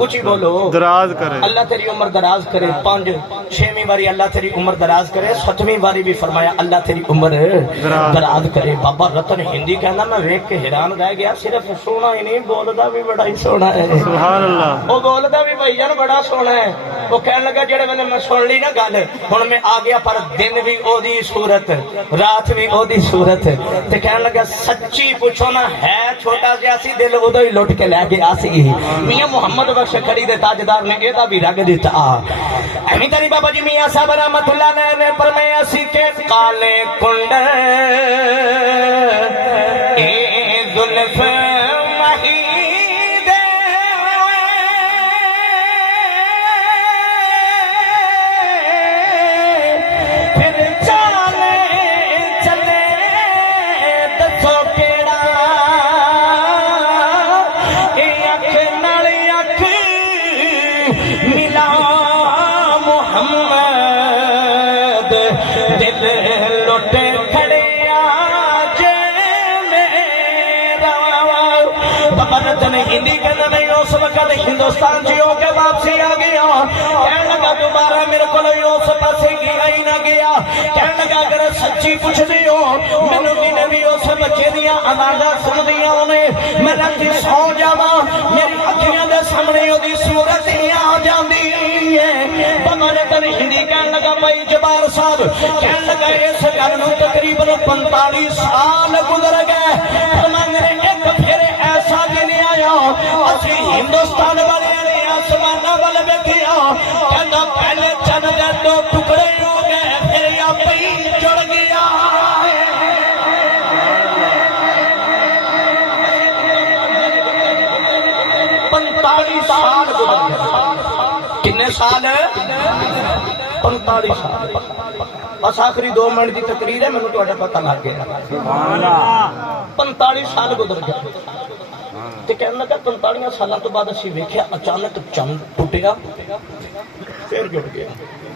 اچھی بولو دراز کرے، اللہ تیری عمر دراز کرے، 5 6ویں باری اللہ تیری عمر دراز کرے، 7ویں باری بھی فرمایا اللہ تیری عمر دراز کرے، بابا رتن ہندی کہنا میں ویکھ کے حیران رہ گیا، صرف سونا ہی نہیں بولدا بھی بڑا ہی سونا ہے، سبحان اللہ وہ بولدا بھی بھائی جان بڑا سونا ہے، وہ کہنے لگا جڑے ویلے میں سن لی نا گل ہن میں آ گیا پر دن بھی او دی صورت رات بھی او دی صورت، تے کہنے لگا سچی پوچھو نا ہے چھوٹا جہا سی دل ادو ہی لٹ کے لے گیا سی، میاں محمد بخش کھڑی دے تاجدار نے یہ بھی رگ دیتا، ایویں تری بابا جی میاں صاحب رحمت اللہ نے فرمایا سی کہ کالے کنڈ اے زلف مہی دے پھر چالے چلے دسو کیڑا ملا محمد دل لوٹے کھڑے آج میرا، بابا رتن ہندی کہنا نہیں اس وقت ہندوستان جی ہو کے واپسی آ گیا، کہنے لگا دوبارہ میرے کو اس پاسے گیا ہی نہ گیا، کہنے لگا اگر سچی پوچھ دی ہو مینو نے بھی اس بچے دیا آوازاں سن دیا انہیں میں رات سو جاوا میری اکھیاں دے سامنے دی صورت ہی آ جاندی ہے، بابا رتن ہندی کہنے لگا بھائی جبار صاحب کہنے لگا اس گل نوں تقریباً 45 سال گزر گئے، فرماندے نے ایک پھر ایسا دن آیا اسی ہندوستان والے نے آسمان وال ویکھیا، کہندا پہلے چند دے 2 ٹکڑے ہو گئے پھر آپ ہی جڑ گیا، 45 سال گزر گئے، کتنے سال 45 سال، بس آخری 2 منٹ کی تقریر ہے مجھے تھوڑا پتہ لگ گیا، 45 سال گزر گئے، تے کہنے لگا 45 سالوں تو بعد اسی ویکھیا اچانک چند ٹوٹیا پھر جڑ گیا،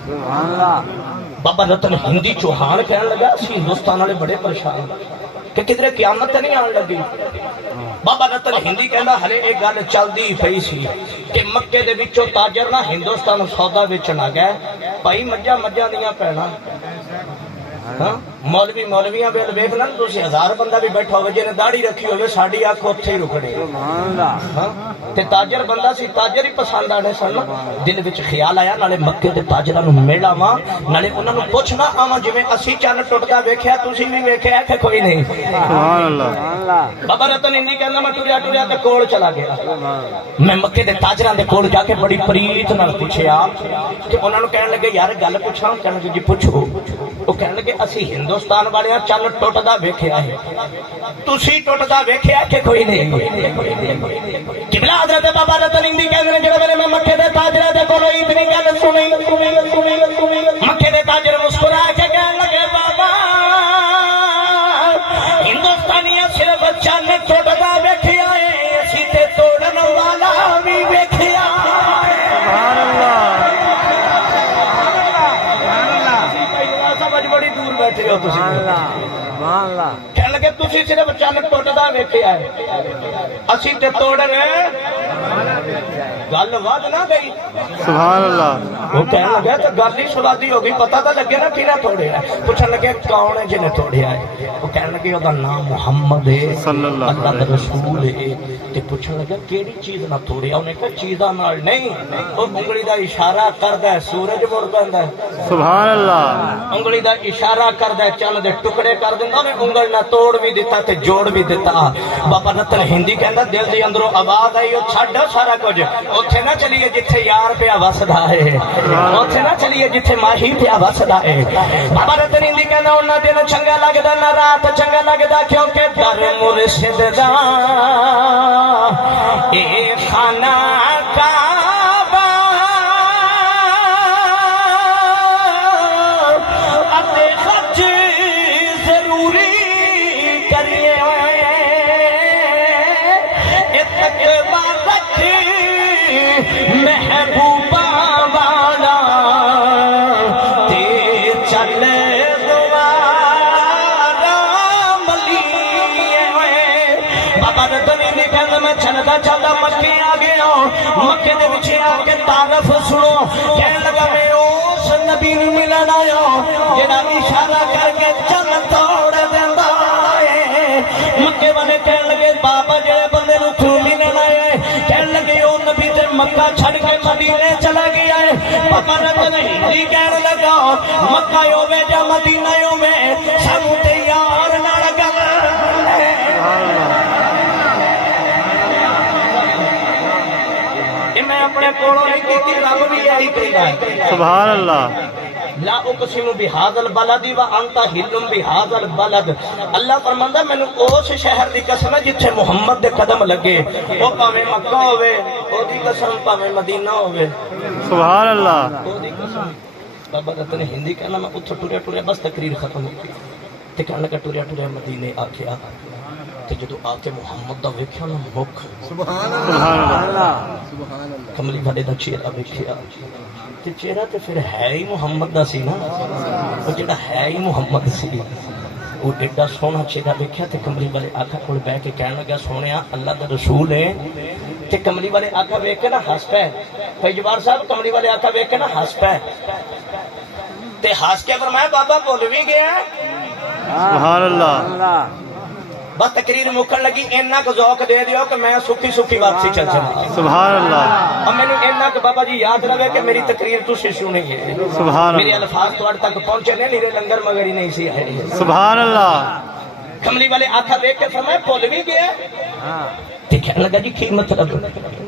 سبحان اللہ بابا رتن ہندی چوہان کہنے لگا اسی ہندوستان والے بڑے پریشان کہ کدھر قیامت نہیں آن لگی، بابا رتن ہندی کہنا ہلے ایک گل چلدی پئی سی کہ مکے دے وچوں تاجر نہ ہندوستان سودا ویچن آ گئے، بھائی مجھاں دیاں پینا مولوی مولویاں ویل ویکھنا تسی 1000 بندہ بھی بیٹھا ہوگا جنہیں داڑھی رکھی ہوگی ساڈی اکھ اوتھے ہی رکڑے، سبحان اللہ تے تاجر بندہ سی تاجر ہی پسند آنے سن، دل وچ خیال آیا نالے مکے دے تاجراں نوں مل آواں نالے انہاں نوں پوچھنا آواں جویں اسی چن ٹٹدا ویکھیا تسی بھی ویکھیا کہ کوئی نہیں، سبحان اللہ سبحان اللہ بابا رتن ہندی کہندا میں ٹریا تے کول چلا گیا، میں مکے دے تاجراں دے کول جا کے بڑی پریت نال پوچھیا کہ انہاں نوں کہن لگے یار گل پوچھاں، کہن لگے جی پوچھو، وہ کہنے لگے اسی ہندوستان والے چل ٹوٹدا ویکھیا ہے تسی ٹوٹدا ویکھیا کہ کوئی نہیں قبلہ حضرت بابا رتن ہندی کہندے نے جڑے میں مکے دے تاجراں دے کولوں اتنی گل سنی مکے دے تاجر مسکرا کے کہنے لگے بابا ہندوستانیاں صرف چل ٹوٹدا ویکھیا ہے اسی تے توڑن والا بھی ویکھیا بڑی دور بیٹھے ہو کہنے لگے تسی صرف چل ٹوٹدا ویکھیا ہے اسی تے توڑن گل ود نہ گئی سبحان اللہ وہ کہنے لگا تو گل ہی سوادی ہو گئی پتہ تو لگے نا کیڑا توڑیا ہے پوچھنے لگے کون ہے جنہیں توڑیا ہے وہ کہنے لگے وہ نام محمد ہے صلی اللہ اللہ کا رسول ہے تے پوچھنے لگا کیڑی چیز نہ توڑیا انہیں کہا چیزاں نال نہیں وہ انگلی دا اشارہ کردا ہے سورج مڑ پیندا ہے سبحان اللہ انگلی دا اشارہ کردا ہے چند دے ٹکڑے کر دیندا نے انگل نہ توڑ بھی دیتا تے جوڑ بھی دیتا بابا رتن ہندی کہندا دل دے اندروں آواز آئی او چھڈ سارا کچھ اوتھے نہ چلیے جتھے یار پیا وسدا ہے اوتھے نہ چلیے جتھے ماہی پیا وسدا ہے بابا رتن ہندی کہندا اوناں دن چنگا لگدا نہ رات چنگا لگدا کیونکہ در مرشد دا اے خانہ کعبہ اتے خرچ ضروری کریے اتقوا رکھ محبوبہ والا تے چل دوارا ملیے بابا رتن ہندی کہندا میں چلدا چلدا مکے آ گیا مکے دے وچ آ کے تعارف سنو کہنے لگا میں اس نبی نوں ملن آیا جڑا اشارہ کر کے چن توڑ دیندا ہے مکے والے کہنے لگے بابا جڑے بندے نوں تو ملن آیا ہے کہنے لگے او نبی تے مکہ چھڑ کے مدینے چلا گیا ہے بابا رتن ہندی کہنے لگا مکہ ہوے یا مدینہ ہوے سانوں تے یار نال گل میں اپنے کولوں نہیں کیتی رب بھی یہی کہندا ہے سبحان اللہ لا اقسم بهذا البلد وانت حل بهذا البلد اللہ فرماندا مینوں اس شہر دی قسم ہے جتھے محمد دے قدم لگے او پاویں مکہ ہوے او دی قسم پاویں مدینہ ہوے سبحان اللہ او دی قسم بابا رتن ہندی کہنا میں اتھوں ٹریا ٹریا بس تقریر ختم ہو گئی تے کہنے لگا ٹریا ٹریا مدینے آ کے تے جدو آ کے محمد دا ویکھیا نا مکھ سبحان اللہ کملی والے دا چہرہ ویکھیا تے چہرہ تے پھر ہے ہی محمد دا سی نا وہ جڑا ہے ہی محمد سی وہ ایڈا سونا چہرہ ویکھیا تے کملی والے آقا کول بیٹھ کے کہنے لگا سونیا اللہ دا رسول ہے تے کملی والے آقا ویکھ کے نا ہس پے فیضبار صاحب کملی والے آقا ویکھ کے نا ہس پے تے ہس کے فرمایا بابا بول بھی گیا سبحان اللہ بس تقریر مکن لگی اینا کو ذوق دے دیو کہ میں سکھی سکھی واپسی چل چلا سبحان اللہ اب میں نے اینا کہ بابا جی یاد رہے کہ میری تقریر تو سے سنی ہے سبحان میرے اللہ الفاظ توڑ تک پہنچے نہیں میرے لنگر مگر ہی نہیں سی ہے سبحان اللہ کملی والے آقا دیکھ کے فرمایا بھول بھی گیا تے کہنے لگا جی کی مطلب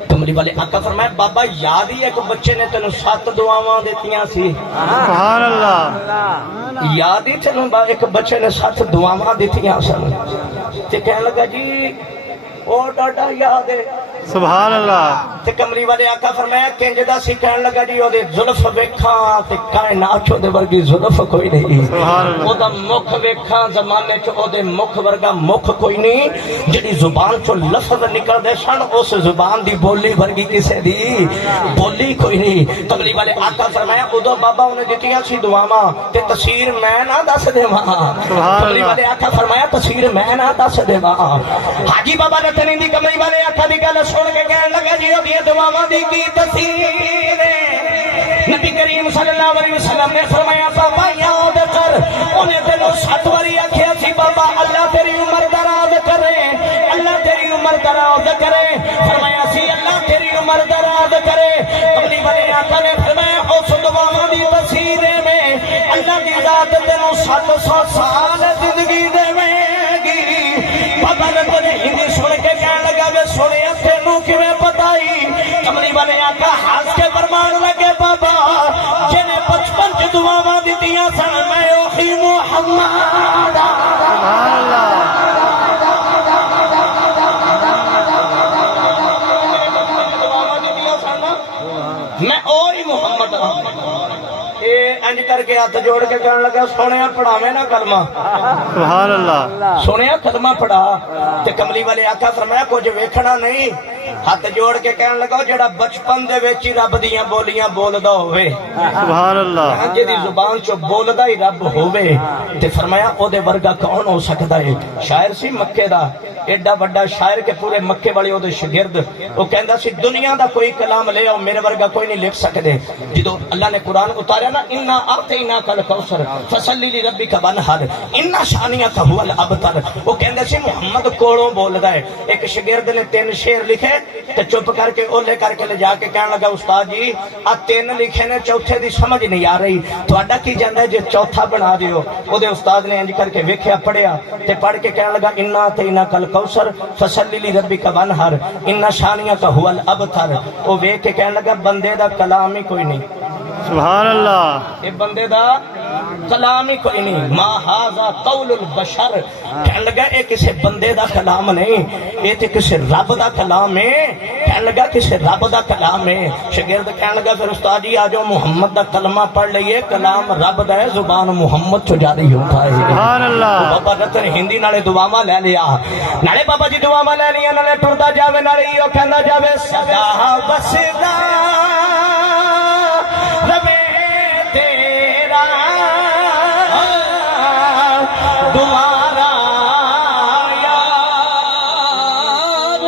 کملی والے آقا فرمایا بابا یاد ہی ہے کہ بچے نے تینوں 7 دعاواں دتیاں سی سبحان اللہ یاد ہی تینوں ایک بچے نے 7 دعاواں دتیاں سن تے کہنے لگا جی او ڈاڈا یاد ہے سبحان اللہ تے کملی والے آقا فرمایا کنج دا سی کہنے لگا جی او دے زلف ویکھاں تے کائنات دے ورگی زلف کوئی نہیں سبحان اللہ او دا مکھ ویکھاں زمانے چ او دے مکھ ورگا مکھ کوئی نہیں جڑی زبان چوں لفظ نکل دے سن اس زبان دی بولی ورگی کسے دی بولی کوئی نہیں کملی والے آقا فرمایا اودوں بابا انہیں دتیاں سی دعاواں تے تفسیر میں نہ دس دیواں کملی والے آقا فرمایا تفسیر میں نہ دس دیواں حاجی بابا رتن ہندی کملی والے آقا دی گل سن کے کہنے لگا جی ابھی دعاواں دی کی تفسیر نبی کریم صلی اللہ علیہ وسلم نے فرمایا بابا یاد کر انہیں تینوں 7 واری آکھیا سی بابا اللہ تیری عمر دراز کرے اللہ تیری عمر دراز کرے فرمایا سی اللہ تیری عمر دراز کرے کملی والے آقا نے فرمایا اس دعاواں دی تفسیر میں اللہ دی ذات تینوں 700 سال زندگی دے گی بابا رتن ہندی سن کے کہنے لگا وے سنیا تینوں کیویں پتائی کملی والے آقا ہنس کے فرمان لگے بابا جنہیں 55 دعاواں دتیاں سن میں اوہی اوہی محمد اے انج کر کے ہاتھ جوڑ کے کہنے لگا سونیا پڑھاویں نا کلمہ سبحان اللہ سونیا کلمہ پڑھا تے کملی والے آقا فرمایا کچھ ویکھنا نہیں ہاتھ جوڑ کے کہنے لگا جڑا بچپن دے وچ ہی رب دیاں بولیاں بولدا ہوئے سبحان اللہ جدی زبان چو بولدا ہی رب ہوئے تے فرمایا او دے ورگا کون ہو سکدا ہے شاعر سی مکے دا ایڈا بڑا شاعر کے پورے مکے والے او دے شاگرد او کہندا سی دنیا دا کوئی کلام لے آؤ میرے ورگا کوئی نہیں لکھ سکدے جدو اللہ نے قرآن اتاریا نا انا اعطیناک الکوثر فصلی لربک وانحر ان شانیک هو الابتر او کہندے سی محمد کولوں بولدا ہے ایک شاگرد نے 3 شعر لکھے تے چپ کر کے اولے کر کے لے جا کے کہنے لگا استاد جی آ 3 لکھے نے چوتھے دی سمجھ نہیں آ رہی تہاڈا کی جاندا ہے جے چوتھا بنا دیو او دے استاد نے انج کر کے ویکھیا پڑھیا تے پڑھ کے کہنے لگا انا اعطیناک الکوثر فصلی لربک وانحر ان شانیک هو الابتر او ویکھ کے کہنے لگا بندے دا کلام ہی کوئی نہیں سبحان اللہ اے بندے دا کلام ہی کوئی نہیں ما ھذا قول البشر کہنے لگا اے کسے بندے دا کلام نہیں اے تے کسے رب دا کلام ہے کہنے لگا کسے رب دا کلام ہے شاگرد کہنے لگا پھر استاد جی آجو محمد دا کلمہ پڑھ لئیے کلام رب دا ہے زبان محمد چو جاری ہوتا ہے سبحان اللہ بابا رتن ہندی نالے دعاواں لے لیا نالے بابا جی دعاواں لے لیا نالے ٹردا جاوے نالے ایو کہندا جاوے سدا بسدا ربے تیرا دوبارہ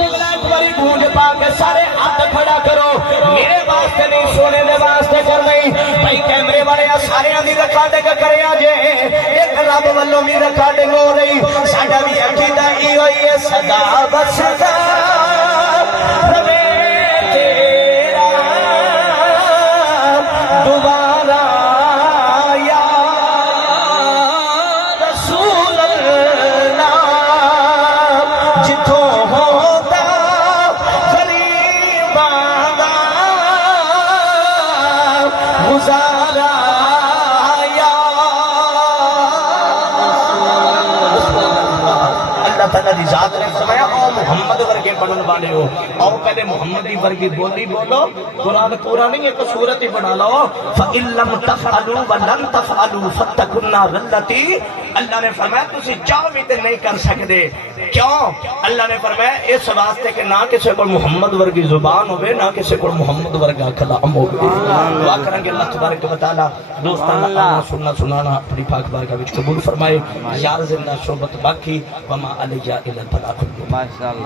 ایک باری گونج پا کے سارے ہاتھ کھڑا کرو میرے واسطے نہیں سونے دے واسطے کر نہیں بھائی کیمرے والے سارے دی ریکارڈنگ کریا جے ایک رب والوں بھی ریکارڈنگ ہو رہی ساڈا بھی عقیدہ ای ہوئی ہے صدا بسدا ربے تیرا دوبارہ یا رسول اللہ جتھوں ہوتا غریباں دا گزارا یا اللہ تعالیٰ دی ذات نے فرمایا او محمد ورگے پڑھن والے ہو او پہلے محمدی ورگی بولی بولو قرآن پورا نہیں ایک سورت ہی بنا لو فَإِن لَمْ تَفْعَلُوا وَلَمْ تَفْعَلُوا فَاتَّقُوا النَّارَ الَّتِي اللہ نے فرمایا تسی چاہ بھی تے نہیں کر سکتے کیوں اللہ نے فرمایا اس واسطے کہ نہ کسی کو محمد ورگی زبان ہوئے نہ کسی کو محمد ورگا کلام ہوئے دعا کریں گے اللہ تبارک و تعالی دوستان آنا سننا سنانا اپنی پاک بارگاہ وچ قبول فرمائے یار زندہ صحبت باقی وما علیہ الا البلاغ ماشاءاللہ